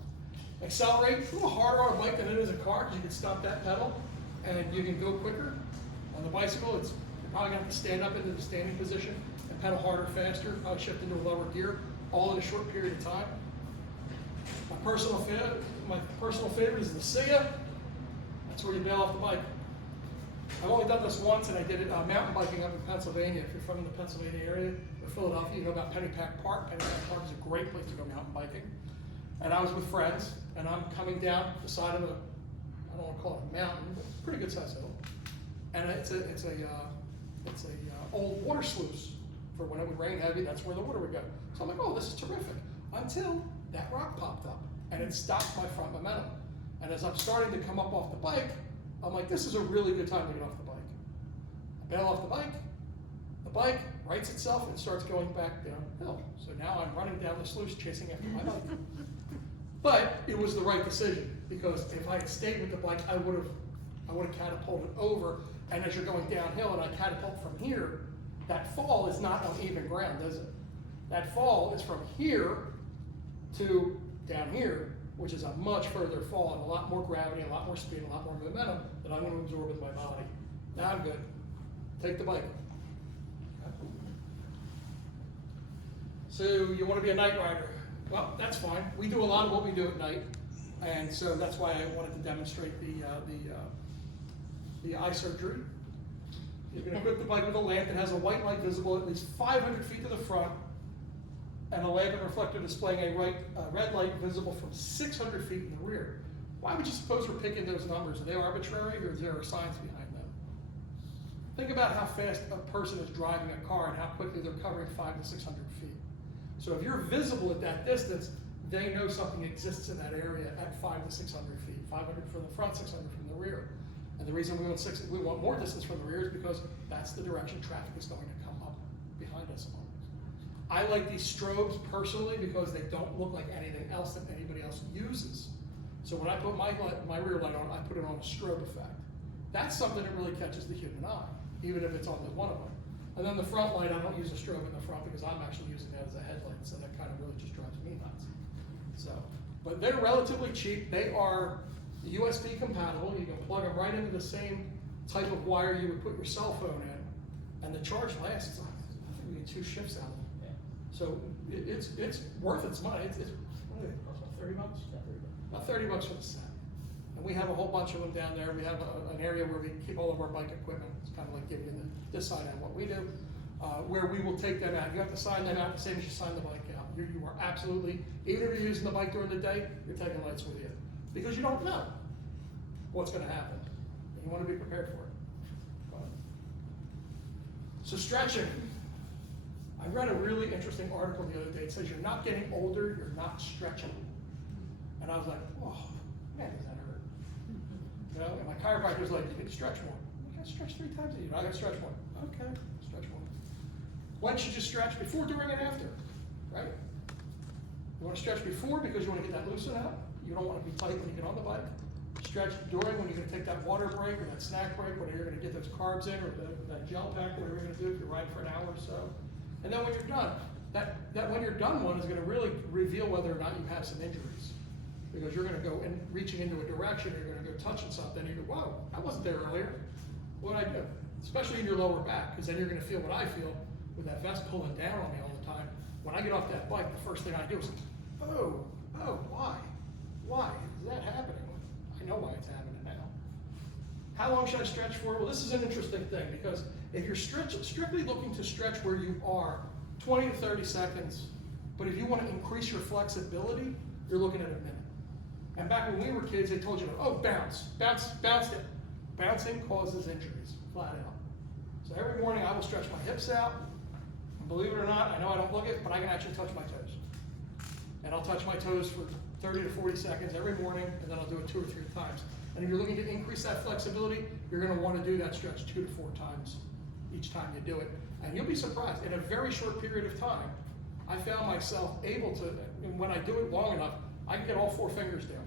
Accelerate, it's a little harder on a bike than it is a car, because you can stop that pedal and you can go quicker. On the bicycle, it's probably gonna have to stand up into the standing position and pedal harder, faster, probably shift into a lower gear, all in a short period of time. My personal favorite is the SIA. That's where you bail off the bike. I've only done this once, and I did it mountain biking up in Pennsylvania. If you're from the Pennsylvania area or Philadelphia, you know about Pennypack Park. Pennypack Park is a great place to go mountain biking. And I was with friends, and I'm coming down the side of I don't want to call it a mountain, but pretty good sized hill. And it's a old water sluice for when it would rain heavy. That's where the water would go. So I'm like, oh, this is terrific. Until that rock popped up, and it stopped my front momentum. And as I'm starting to come up off the bike, I'm like, this is a really good time to get off the bike. I bail off the bike rights itself and starts going back downhill. So now I'm running down the sluice chasing after my bike. But it was the right decision, because if I had stayed with the bike, I would have catapulted over. And as you're going downhill and I catapult from here, that fall is not on even ground, is it? That fall is from here to down here, which is a much further fall and a lot more gravity, a lot more speed, a lot more momentum that I'm going to absorb with my body. Now I'm good. Take the bike. So you want to be a night rider? Well, that's fine. We do a lot of what we do at night, and so that's why I wanted to demonstrate the eye surgery. You can equip the bike with a lamp that has a white light visible at least 500 feet to the front, and a lamp and reflector displaying a red light visible from 600 feet in the rear. Why would you suppose we're picking those numbers? Are they arbitrary, or is there a science behind them? Think about how fast a person is driving a car and how quickly they're covering 500 to 600 feet. So if you're visible at that distance, they know something exists in that area at 500 to 600 feet. 500 from the front, 600 from the rear. And the reason we want more distance from the rear is because that's the direction traffic is going to come up behind us. I like these strobes personally because they don't look like anything else that anybody else uses. So when I put my rear light on, I put it on a strobe effect. That's something that really catches the human eye, even if it's on one of them. And then the front light, I don't use a strobe in the front because I'm actually using that as a headlight, so that kind of really just drives me nuts. So, but they're relatively cheap. They are USB compatible. You can plug them right into the same type of wire you would put your cell phone in, and the charge lasts, I think we get 2 shifts out of it. So it's worth its money. It's what do they cost, about 30 bucks? About 30 bucks for the set. And we have a whole bunch of them down there. We have an area where we keep all of our bike equipment. It's kind of like giving you this side on what we do, where we will take them out. You have to sign them out the same as you sign the bike out. You are absolutely, even if you're using the bike during the day, you're taking lights with you. Because you don't know what's going to happen. You want to be prepared for it. So stretching. I read a really interesting article the other day. It says you're not getting older, you're not stretching. And I was like, oh, man, does that hurt? You know, and my chiropractor's like, you need to stretch more. I gotta stretch 3 times a year. I gotta stretch more. Okay, stretch more. When should you stretch? Before, during, and after, right? You want to stretch before because you want to get that loosen out. You don't want to be tight when you get on the bike. Stretch during when you're going to take that water break or that snack break, when you're going to get those carbs in, or that gel pack, whatever you're going to do if you're riding for an hour or so. And then when you're done, that when you're done one is going to really reveal whether or not you have some injuries. Because you're going to go in, reaching into a direction, you're going to go touching something, and you go, whoa, I wasn't there earlier. What did I do? Especially in your lower back, because then you're going to feel what I feel with that vest pulling down on me all the time. When I get off that bike, the first thing I do is, oh, why? Why is that happening? I know why it's happening now. How long should I stretch for? Well, this is an interesting thing, because if you're strictly looking to stretch where you are, 20 to 30 seconds, but if you want to increase your flexibility, you're looking at a minute. And back when we were kids, they told you, oh, bounce it. Bouncing causes injuries, flat out. So every morning I will stretch my hips out. And believe it or not, I know I don't look it, but I can actually touch my toes. And I'll touch my toes for 30 to 40 seconds every morning, and then I'll do it 2 or 3 times. And if you're looking to increase that flexibility, you're going to want to do that stretch 2 to 4 times each time you do it. And you'll be surprised, in a very short period of time, I found myself able to, and when I do it long enough, I can get all 4 fingers down.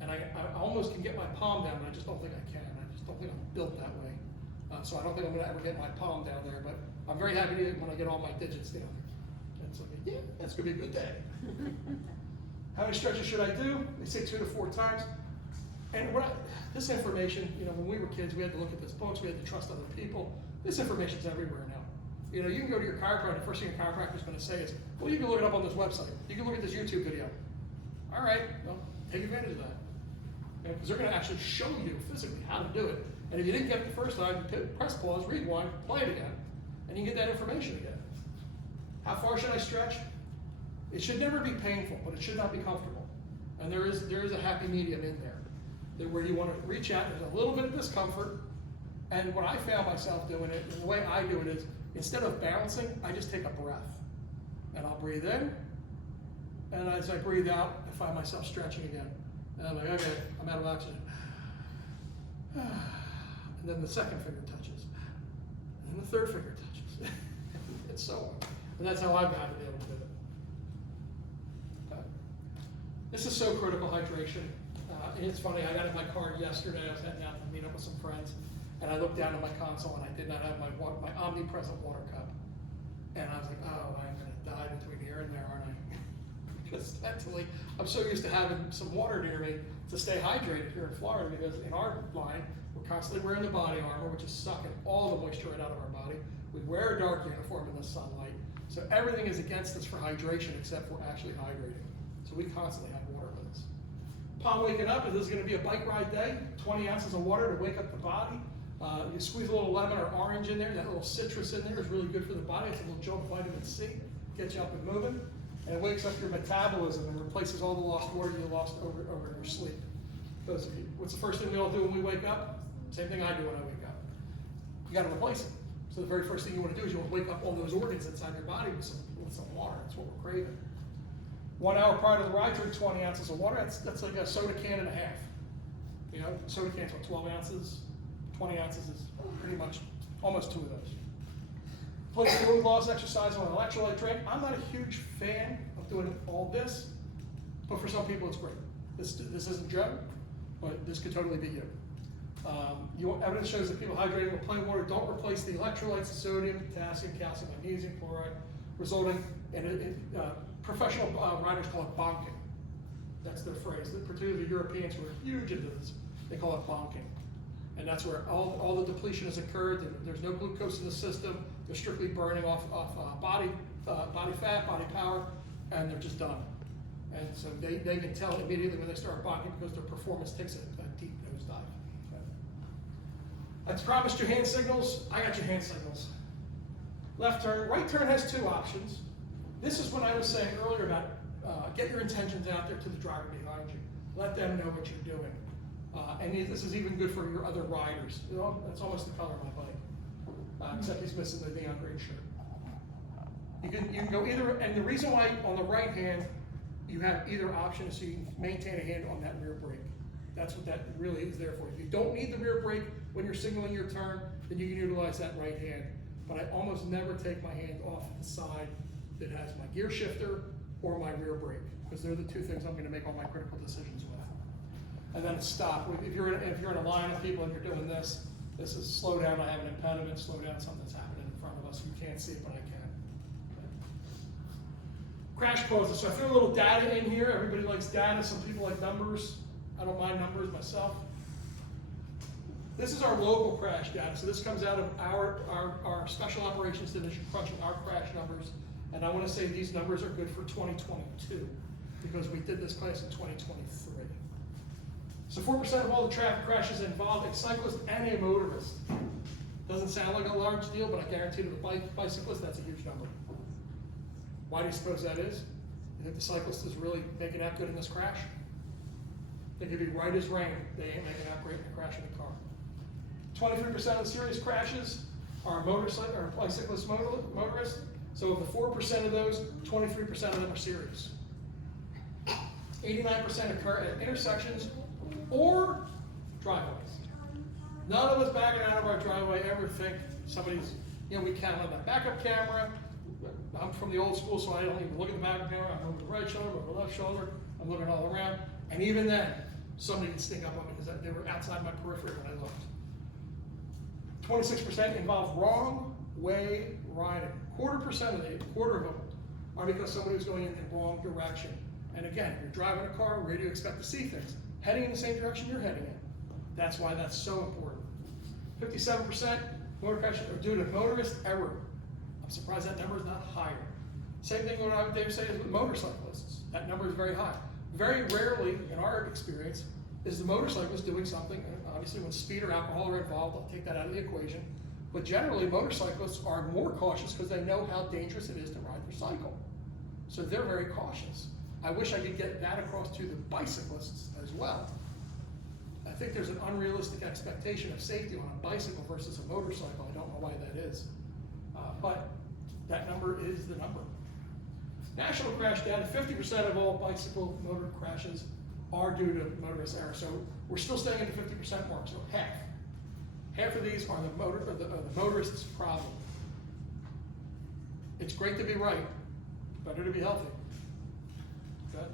And I almost can get my palm down, but I just don't think I can. I just don't think I'm built that way. So I don't think I'm going to ever get my palm down there, but I'm very happy to when I get all my digits down. It's like, yeah, that's going to be a good day. How many stretches should I do? They say 2 to 4 times. And this information, when we were kids, we had to look at this books, we had to trust other people. This information's everywhere now. You know, you can go to your chiropractor, first thing your chiropractor's gonna say is, well, you can look it up on this website. You can look at this YouTube video. All right, well, take advantage of that. Because they're gonna actually show you physically how to do it. And if you didn't get it the first time, press pause, rewind, play it again, and you can get that information again. How far should I stretch? It should never be painful, but it should not be comfortable. And there is a happy medium in there, where you want to reach out, there's a little bit of discomfort. And what I found myself doing it, and the way I do it is, instead of balancing, I just take a breath. And I'll breathe in, and as I breathe out, I find myself stretching again. And I'm like, okay, I'm out of oxygen. And then the second finger touches. And then the third finger touches. And so on. And that's how I've got to be able to do it. This is so critical, hydration. And it's funny, I got in my car yesterday, I was heading out to meet up with some friends, and I looked down at my console and I did not have my omnipresent water cup. And I was like, oh, I'm gonna die between here and there, aren't I? Because mentally, I'm so used to having some water near me to stay hydrated here in Florida, because in our line, we're constantly wearing the body armor, which is sucking all the moisture right out of our body. We wear a dark uniform in the sunlight. So everything is against us for hydration except for actually hydrating. So we constantly have water with us. Upon waking up, if this is gonna be a bike ride day, 20 ounces of water to wake up the body. You squeeze a little lemon or orange in there, that little citrus in there is really good for the body. It's a little jolt of vitamin C, gets you up and moving. And it wakes up your metabolism and replaces all the lost water you lost over in your sleep. Because what's the first thing we all do when we wake up? Same thing I do when I wake up. You gotta replace it. So the very first thing you wanna do is you wanna wake up all those organs inside your body with some water. That's what we're craving. 1 hour prior to the ride, drink 20 ounces of water. That's like a soda can and a half. You know, soda can's what, 12 ounces? 20 ounces is pretty much almost 2 of those. Place fluid loss exercise on an electrolyte drink. I'm not a huge fan of doing all this, but for some people it's great. This isn't Joe, but this could totally be you. Evidence shows that people hydrating with plain water don't replace the electrolytes, the sodium, potassium, calcium, magnesium, chloride, resulting in professional riders call it bonking. That's their phrase. Particularly the Europeans who are huge into this, they call it bonking. And that's where all the depletion has occurred. There's no glucose in the system. They're strictly burning off body fat, body power, and they're just done. And so they can tell immediately when they start bonking because their performance takes a deep nosedive. I promised you hand signals. I got your hand signals. Left turn, right turn has 2 options. This is what I was saying earlier about get your intentions out there to the driver behind you. Let them know what you're doing. And this is even good for your other riders. You know, that's almost the color of my bike, except he's missing the neon green shirt. You can go either, and the reason why on the right hand you have either option is so you can maintain a hand on that rear brake. That's what that really is there for. If you don't need the rear brake when you're signaling your turn, then you can utilize that right hand. But I almost never take my hand off the side that has my gear shifter or my rear brake, because they're the 2 things I'm going to make all my critical decisions with. And then stop. If you're in a line of people and you're doing this is slow down. I have an impediment. Slow down. Something's happening in front of us. You can't see it, but I can. Okay. Crash causes. So I threw a little data in here. Everybody likes data. Some people like numbers. I don't mind numbers myself. This is our local crash data. So this comes out of our special operations division crunching our crash numbers. And I want to say these numbers are good for 2022 because we did this class in 2023. So 4% of all the traffic crashes involve a cyclist and a motorist. Doesn't sound like a large deal, but I guarantee to the bicyclist, that's a huge number. Why do you suppose that is? You think the cyclist is really making out good in this crash? They could be right as rain. They ain't making out great in the crash of the car. 23% of the serious crashes are bicyclist motorists. So of the 4% of those, 23% of them are serious. 89% occur at intersections or driveways. None of us backing out of our driveway ever think somebody's, we count on that backup camera. I'm from the old school, so I don't even look at the backup camera. I'm over the right shoulder, over the left shoulder. I'm looking all around. And even then, somebody can sneak up on me because they were outside my periphery when I looked. 26% involve wrong way riding. Quarter of them are because somebody was going in the wrong direction. And again, if you're driving a car, where do you expect to see things? Heading in the same direction you're heading in. That's why that's so important. 57% motor crashes are due to motorist error. I'm surprised that number is not higher. Same thing what I would dare say is with motorcyclists. That number is very high. Very rarely, in our experience, is the motorcyclist doing something, and obviously when speed or alcohol are involved, I'll take that out of the equation. But generally, motorcyclists are more cautious because they know how dangerous it is to ride their cycle. So they're very cautious. I wish I could get that across to the bicyclists as well. I think there's an unrealistic expectation of safety on a bicycle versus a motorcycle. I don't know why that is. But that number is the number. National crash data, 50% of all bicycle motor crashes are due to motorist error. So we're still staying at the 50% mark, so half. Half of these are the motorist's problem. It's great to be right, better to be healthy. Okay?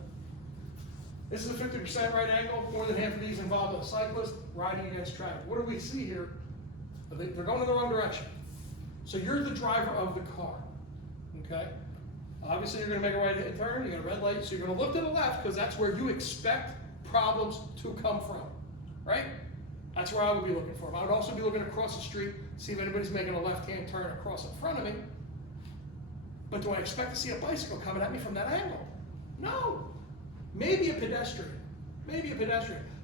This is a 50% right angle. More than half of these involve a cyclist riding against traffic. What do we see here? They're going in the wrong direction. So you're the driver of the car, okay? Obviously you're gonna make a right turn, you got a red light, so you're gonna look to the left because that's where you expect problems to come from, right? That's where I would be looking for them. I would also be looking across the street, see if anybody's making a left-hand turn across in front of me. But do I expect to see a bicycle coming at me from that angle? No. Maybe a pedestrian,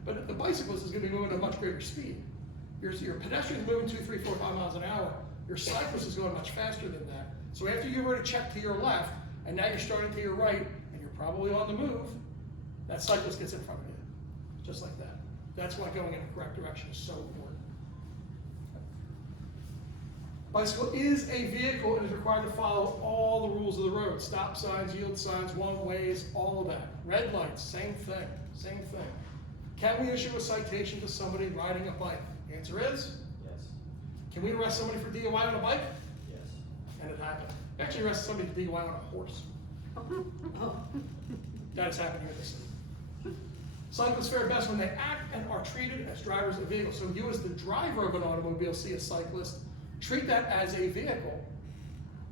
but the bicyclist is gonna be moving at a much greater speed. Your pedestrian is moving 2, 3, 4, 5 miles an hour. Your cyclist is going much faster than that. So after you've already checked to your left, and now you're starting to your right, and you're probably on the move, that cyclist gets in front of you, just like that. That's why going in the correct direction is so important. Bicycle is a vehicle and is required to follow all the rules of the road. Stop signs, yield signs, one-ways, all of that. Red lights, same thing. Can we issue a citation to somebody riding a bike? The answer is? Yes. Can we arrest somebody for DUI on a bike? Yes. And it happened. Actually arrested somebody for DUI on a horse. That has happened here in the city. Cyclists fare best when they act and are treated as drivers of vehicles. So you as the driver of an automobile see a cyclist, treat that as a vehicle.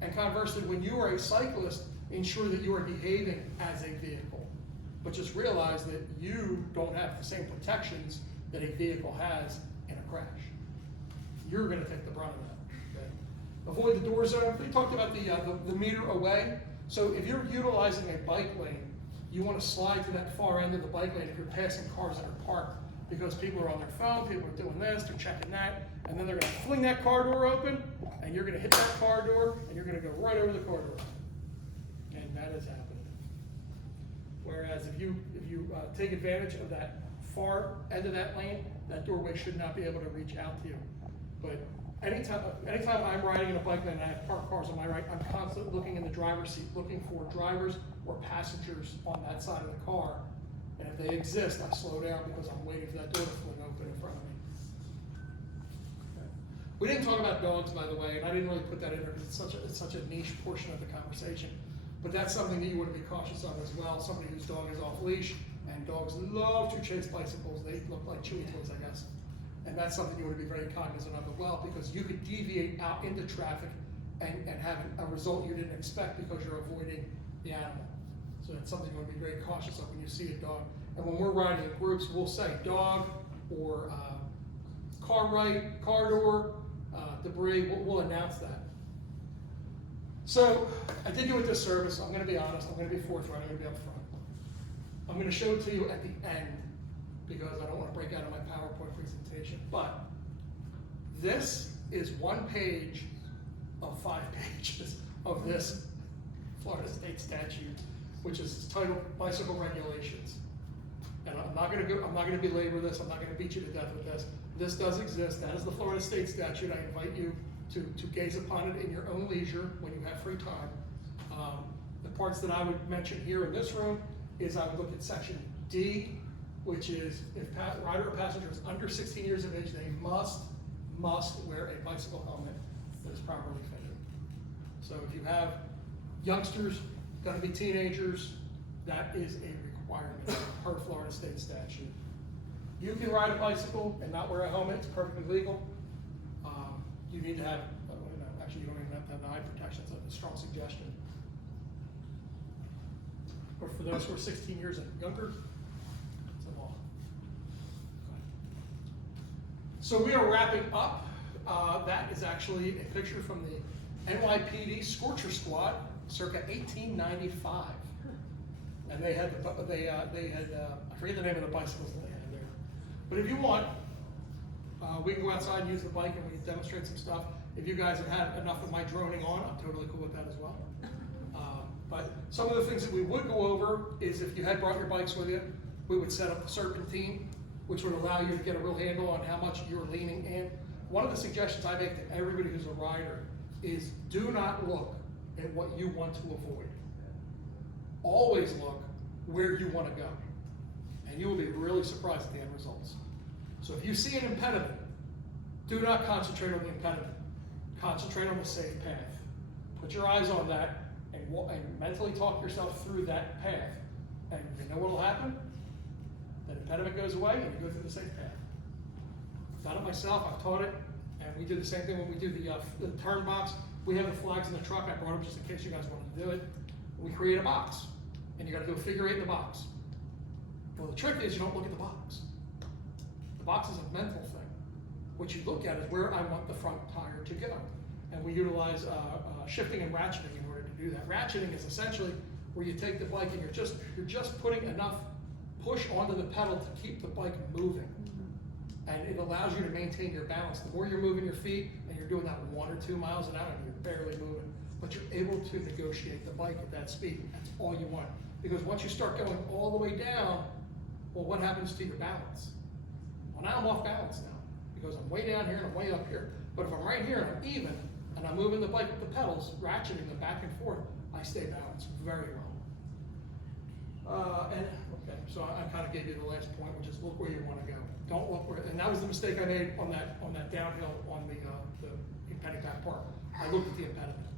And conversely, when you are a cyclist, ensure that you are behaving as a vehicle. But just realize that you don't have the same protections that a vehicle has in a crash. You're gonna take the brunt of that, okay? Avoid the door zone. We talked about the meter away. So if you're utilizing a bike lane, you want to slide to that far end of the bike lane if you're passing cars that are parked, because people are on their phone, people are doing this, they're checking that, and then they're going to fling that car door open, and you're going to hit that car door, and you're going to go right over the car door. And that is happening. Whereas if you take advantage of that far end of that lane, that doorway should not be able to reach out to you. But anytime I'm riding in a bike lane and I have parked cars on my right, I'm constantly looking in the driver's seat, looking for drivers or passengers on that side of the car. And if they exist, I slow down because I'm waiting for that door to fling open in front of me. Okay. We didn't talk about dogs, by the way, and I didn't really put that in there because it's such a niche portion of the conversation. But that's something that you want to be cautious of as well. Somebody whose dog is off leash, and dogs love to chase bicycles. They look like chewy toys, I guess. And that's something you want to be very cognizant of as well, because you could deviate out into traffic and have a result you didn't expect because you're avoiding the animal. So that's something you want to be very cautious of when you see a dog. And when we're riding in groups, we'll say dog or car right, car door, debris, we'll announce that. So I did you with this service. I'm going to be honest, I'm going to be forthright, I'm going to be upfront. I'm going to show it to you at the end because I don't want to break out of my PowerPoint presentation. But this is one page of 5 pages of this Florida State statute, which is titled Bicycle Regulations. And I'm not going to belabor this. I'm not going to beat you to death with this. This does exist. That is the Florida State statute. I invite you to gaze upon it in your own leisure when you have free time. The parts that I would mention here in this room is I would look at section D, which is if rider or passenger is under 16 years of age, they must wear a bicycle helmet that is properly fitted. So if you have youngsters, going to be teenagers, that is a requirement per Florida State statute. You can ride a bicycle and not wear a helmet, it's perfectly legal. You need to have, actually you don't even have to have the eye protection, it's a strong suggestion. But for those who are 16 years and younger, it's a law. So we are wrapping up That is actually a picture from the NYPD Scorcher Squad, circa 1895. And they had, I forget the name of the bicycles that they had there. But if you want, we can go outside and use the bike and we can demonstrate some stuff. If you guys have had enough of my droning on, I'm totally cool with that as well. But some of the things that we would go over is if you had brought your bikes with you, we would set up the serpentine, which would allow you to get a real handle on how much you're leaning in. One of the suggestions I make to everybody who's a rider is do not look at what you want to avoid. Always look where you want to go. And you will be really surprised at the end results. So if you see an impediment, do not concentrate on the impediment. Concentrate on the safe path. Put your eyes on that and mentally talk yourself through that path. And you know what will happen? That impediment goes away and you go through the safe path. I've done it myself, I've taught it, and we do the same thing when we do the turn box. We have the flags in the truck, I brought them just in case you guys wanted to do it. We create a box, and you gotta do a figure 8 in the box. Well, the trick is you don't look at the box. The box is a mental thing. What you look at is where I want the front tire to go. And we utilize shifting and ratcheting in order to do that. Ratcheting is essentially where you take the bike and you're just putting enough push onto the pedal to keep the bike moving. And it allows you to maintain your balance. The more you're moving your feet and you're doing that 1 or 2 miles an hour and you're barely moving, but you're able to negotiate the bike at that speed. That's all you want. Because once you start going all the way down, well, what happens to your balance? Well, now I'm off balance now because I'm way down here and I'm way up here. But if I'm right here and I'm even and I'm moving the bike with the pedals, ratcheting them back and forth, I stay balanced very well. Okay, so I kind of gave you the last point, which is look where you want to go. Don't look where, and that was the mistake I made on that downhill on the impediment back part. I looked at the impediment,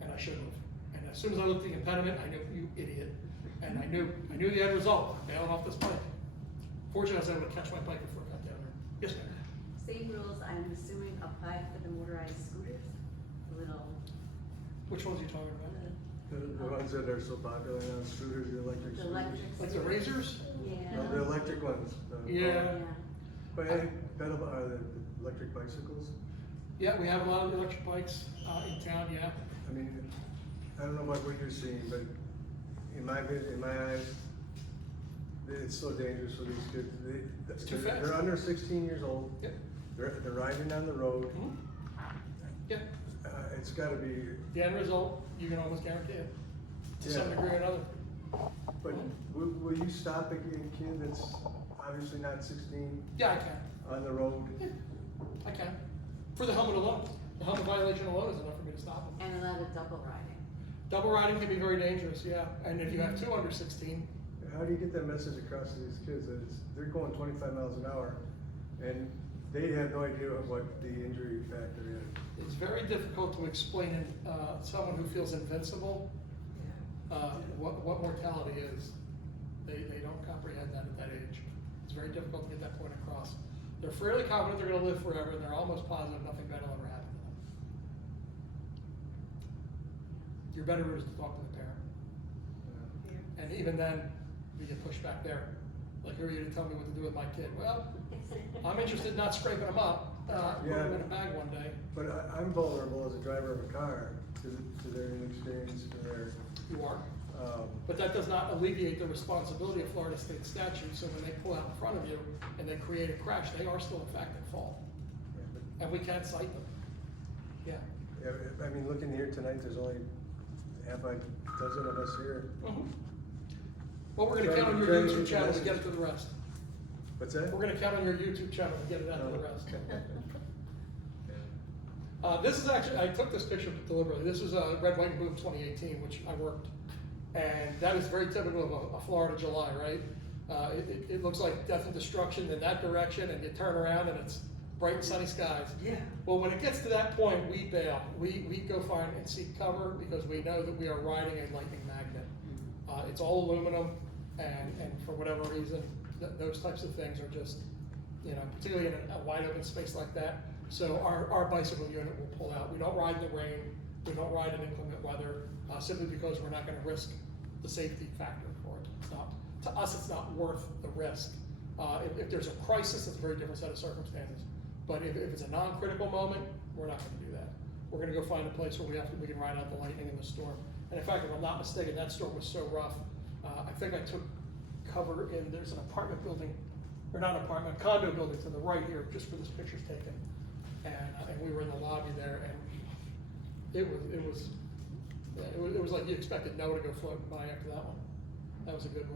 and I shouldn't have. And as soon as I looked at the impediment, I knew, you idiot, and I knew the end result. I'm bailing off this bike. Fortunately, I was able to catch my bike before it got down there. Yes, ma'am. Same rules, I'm assuming, apply for the motorized scooters? The little, Which ones are you talking about? The ones that are so popular now, scooters, the electric the scooters. electric. Like the razors? Yeah. No, the electric ones. Yeah. But any pedal, the electric bicycles, Yeah, we have a lot of electric bikes in town. Yeah. I mean, I don't know about what you're seeing, but in my eyes, it's so dangerous for these kids. It's too fast. They're under 16 years old. Yep. They're riding on the road. Mhm. Yeah. It's gotta be, The end result, you can almost guarantee it to some Yeah. degree or another. but will you stop a kid that's obviously not 16 Yeah, I can. on the road? Yeah, I can. For the helmet alone. The helmet violation alone is enough for me to stop them. And a lot of double riding. Double riding can be very dangerous, yeah. And if you have 2 under 16, How do you get that message across to these kids that they're going 25 miles an hour and they have no idea what the injury factor is? it's very difficult to explain someone who feels invincible what mortality is. They don't comprehend that at that age. It's very difficult to get that point across. They're fairly confident they're going to live forever, and they're almost positive nothing bad will ever happen to them. Your better route is to talk to the parent. And even then, you get pushed back there. Like, who are you to tell me what to do with my kid? Well, I'm interested in not scraping them up, putting them in a bag one day. But I'm vulnerable as a driver of a car to their inexperience and their, You are. But that does not alleviate the responsibility of Florida state statute. So when they pull out in front of you and they create a crash, they are still in fact at fault. And we can't cite them. Yeah. I mean, looking here tonight, there's only half a dozen of us here. Mhm. Well, we're gonna Try count on to your get YouTube the channel to message. get it to the rest. What's that? We're gonna count on your YouTube channel to get it out to the rest. This is actually, I took this picture deliberately. This is Red, White, and Blue 2018, which I worked. And that is very typical of a Florida July, right? It looks like death and destruction in that direction, and you turn around and it's bright and sunny skies. Yeah. Well, when it gets to that point, we bail. We go find and seek cover because we know that we are riding a lightning magnet. It's all aluminum, and for whatever reason, those types of things are just, particularly in a wide open space like that. So our bicycle unit will pull out. We don't ride in the rain. We don't ride in inclement weather, simply because we're not going to risk the safety factor for it. It's not, to us, it's not worth the risk. If there's a crisis, it's a very different set of circumstances. But if it's a non-critical moment, we're not gonna do that. We're gonna go find a place where we can ride out the lightning in the storm. And in fact, if I'm not mistaken, that storm was so rough, I think I took cover there's an apartment building, or not an apartment, condo building to the right here, just where this picture's taken. And we were in the lobby there, and it was like you expected Noah to go floating by after that one. That was a good one.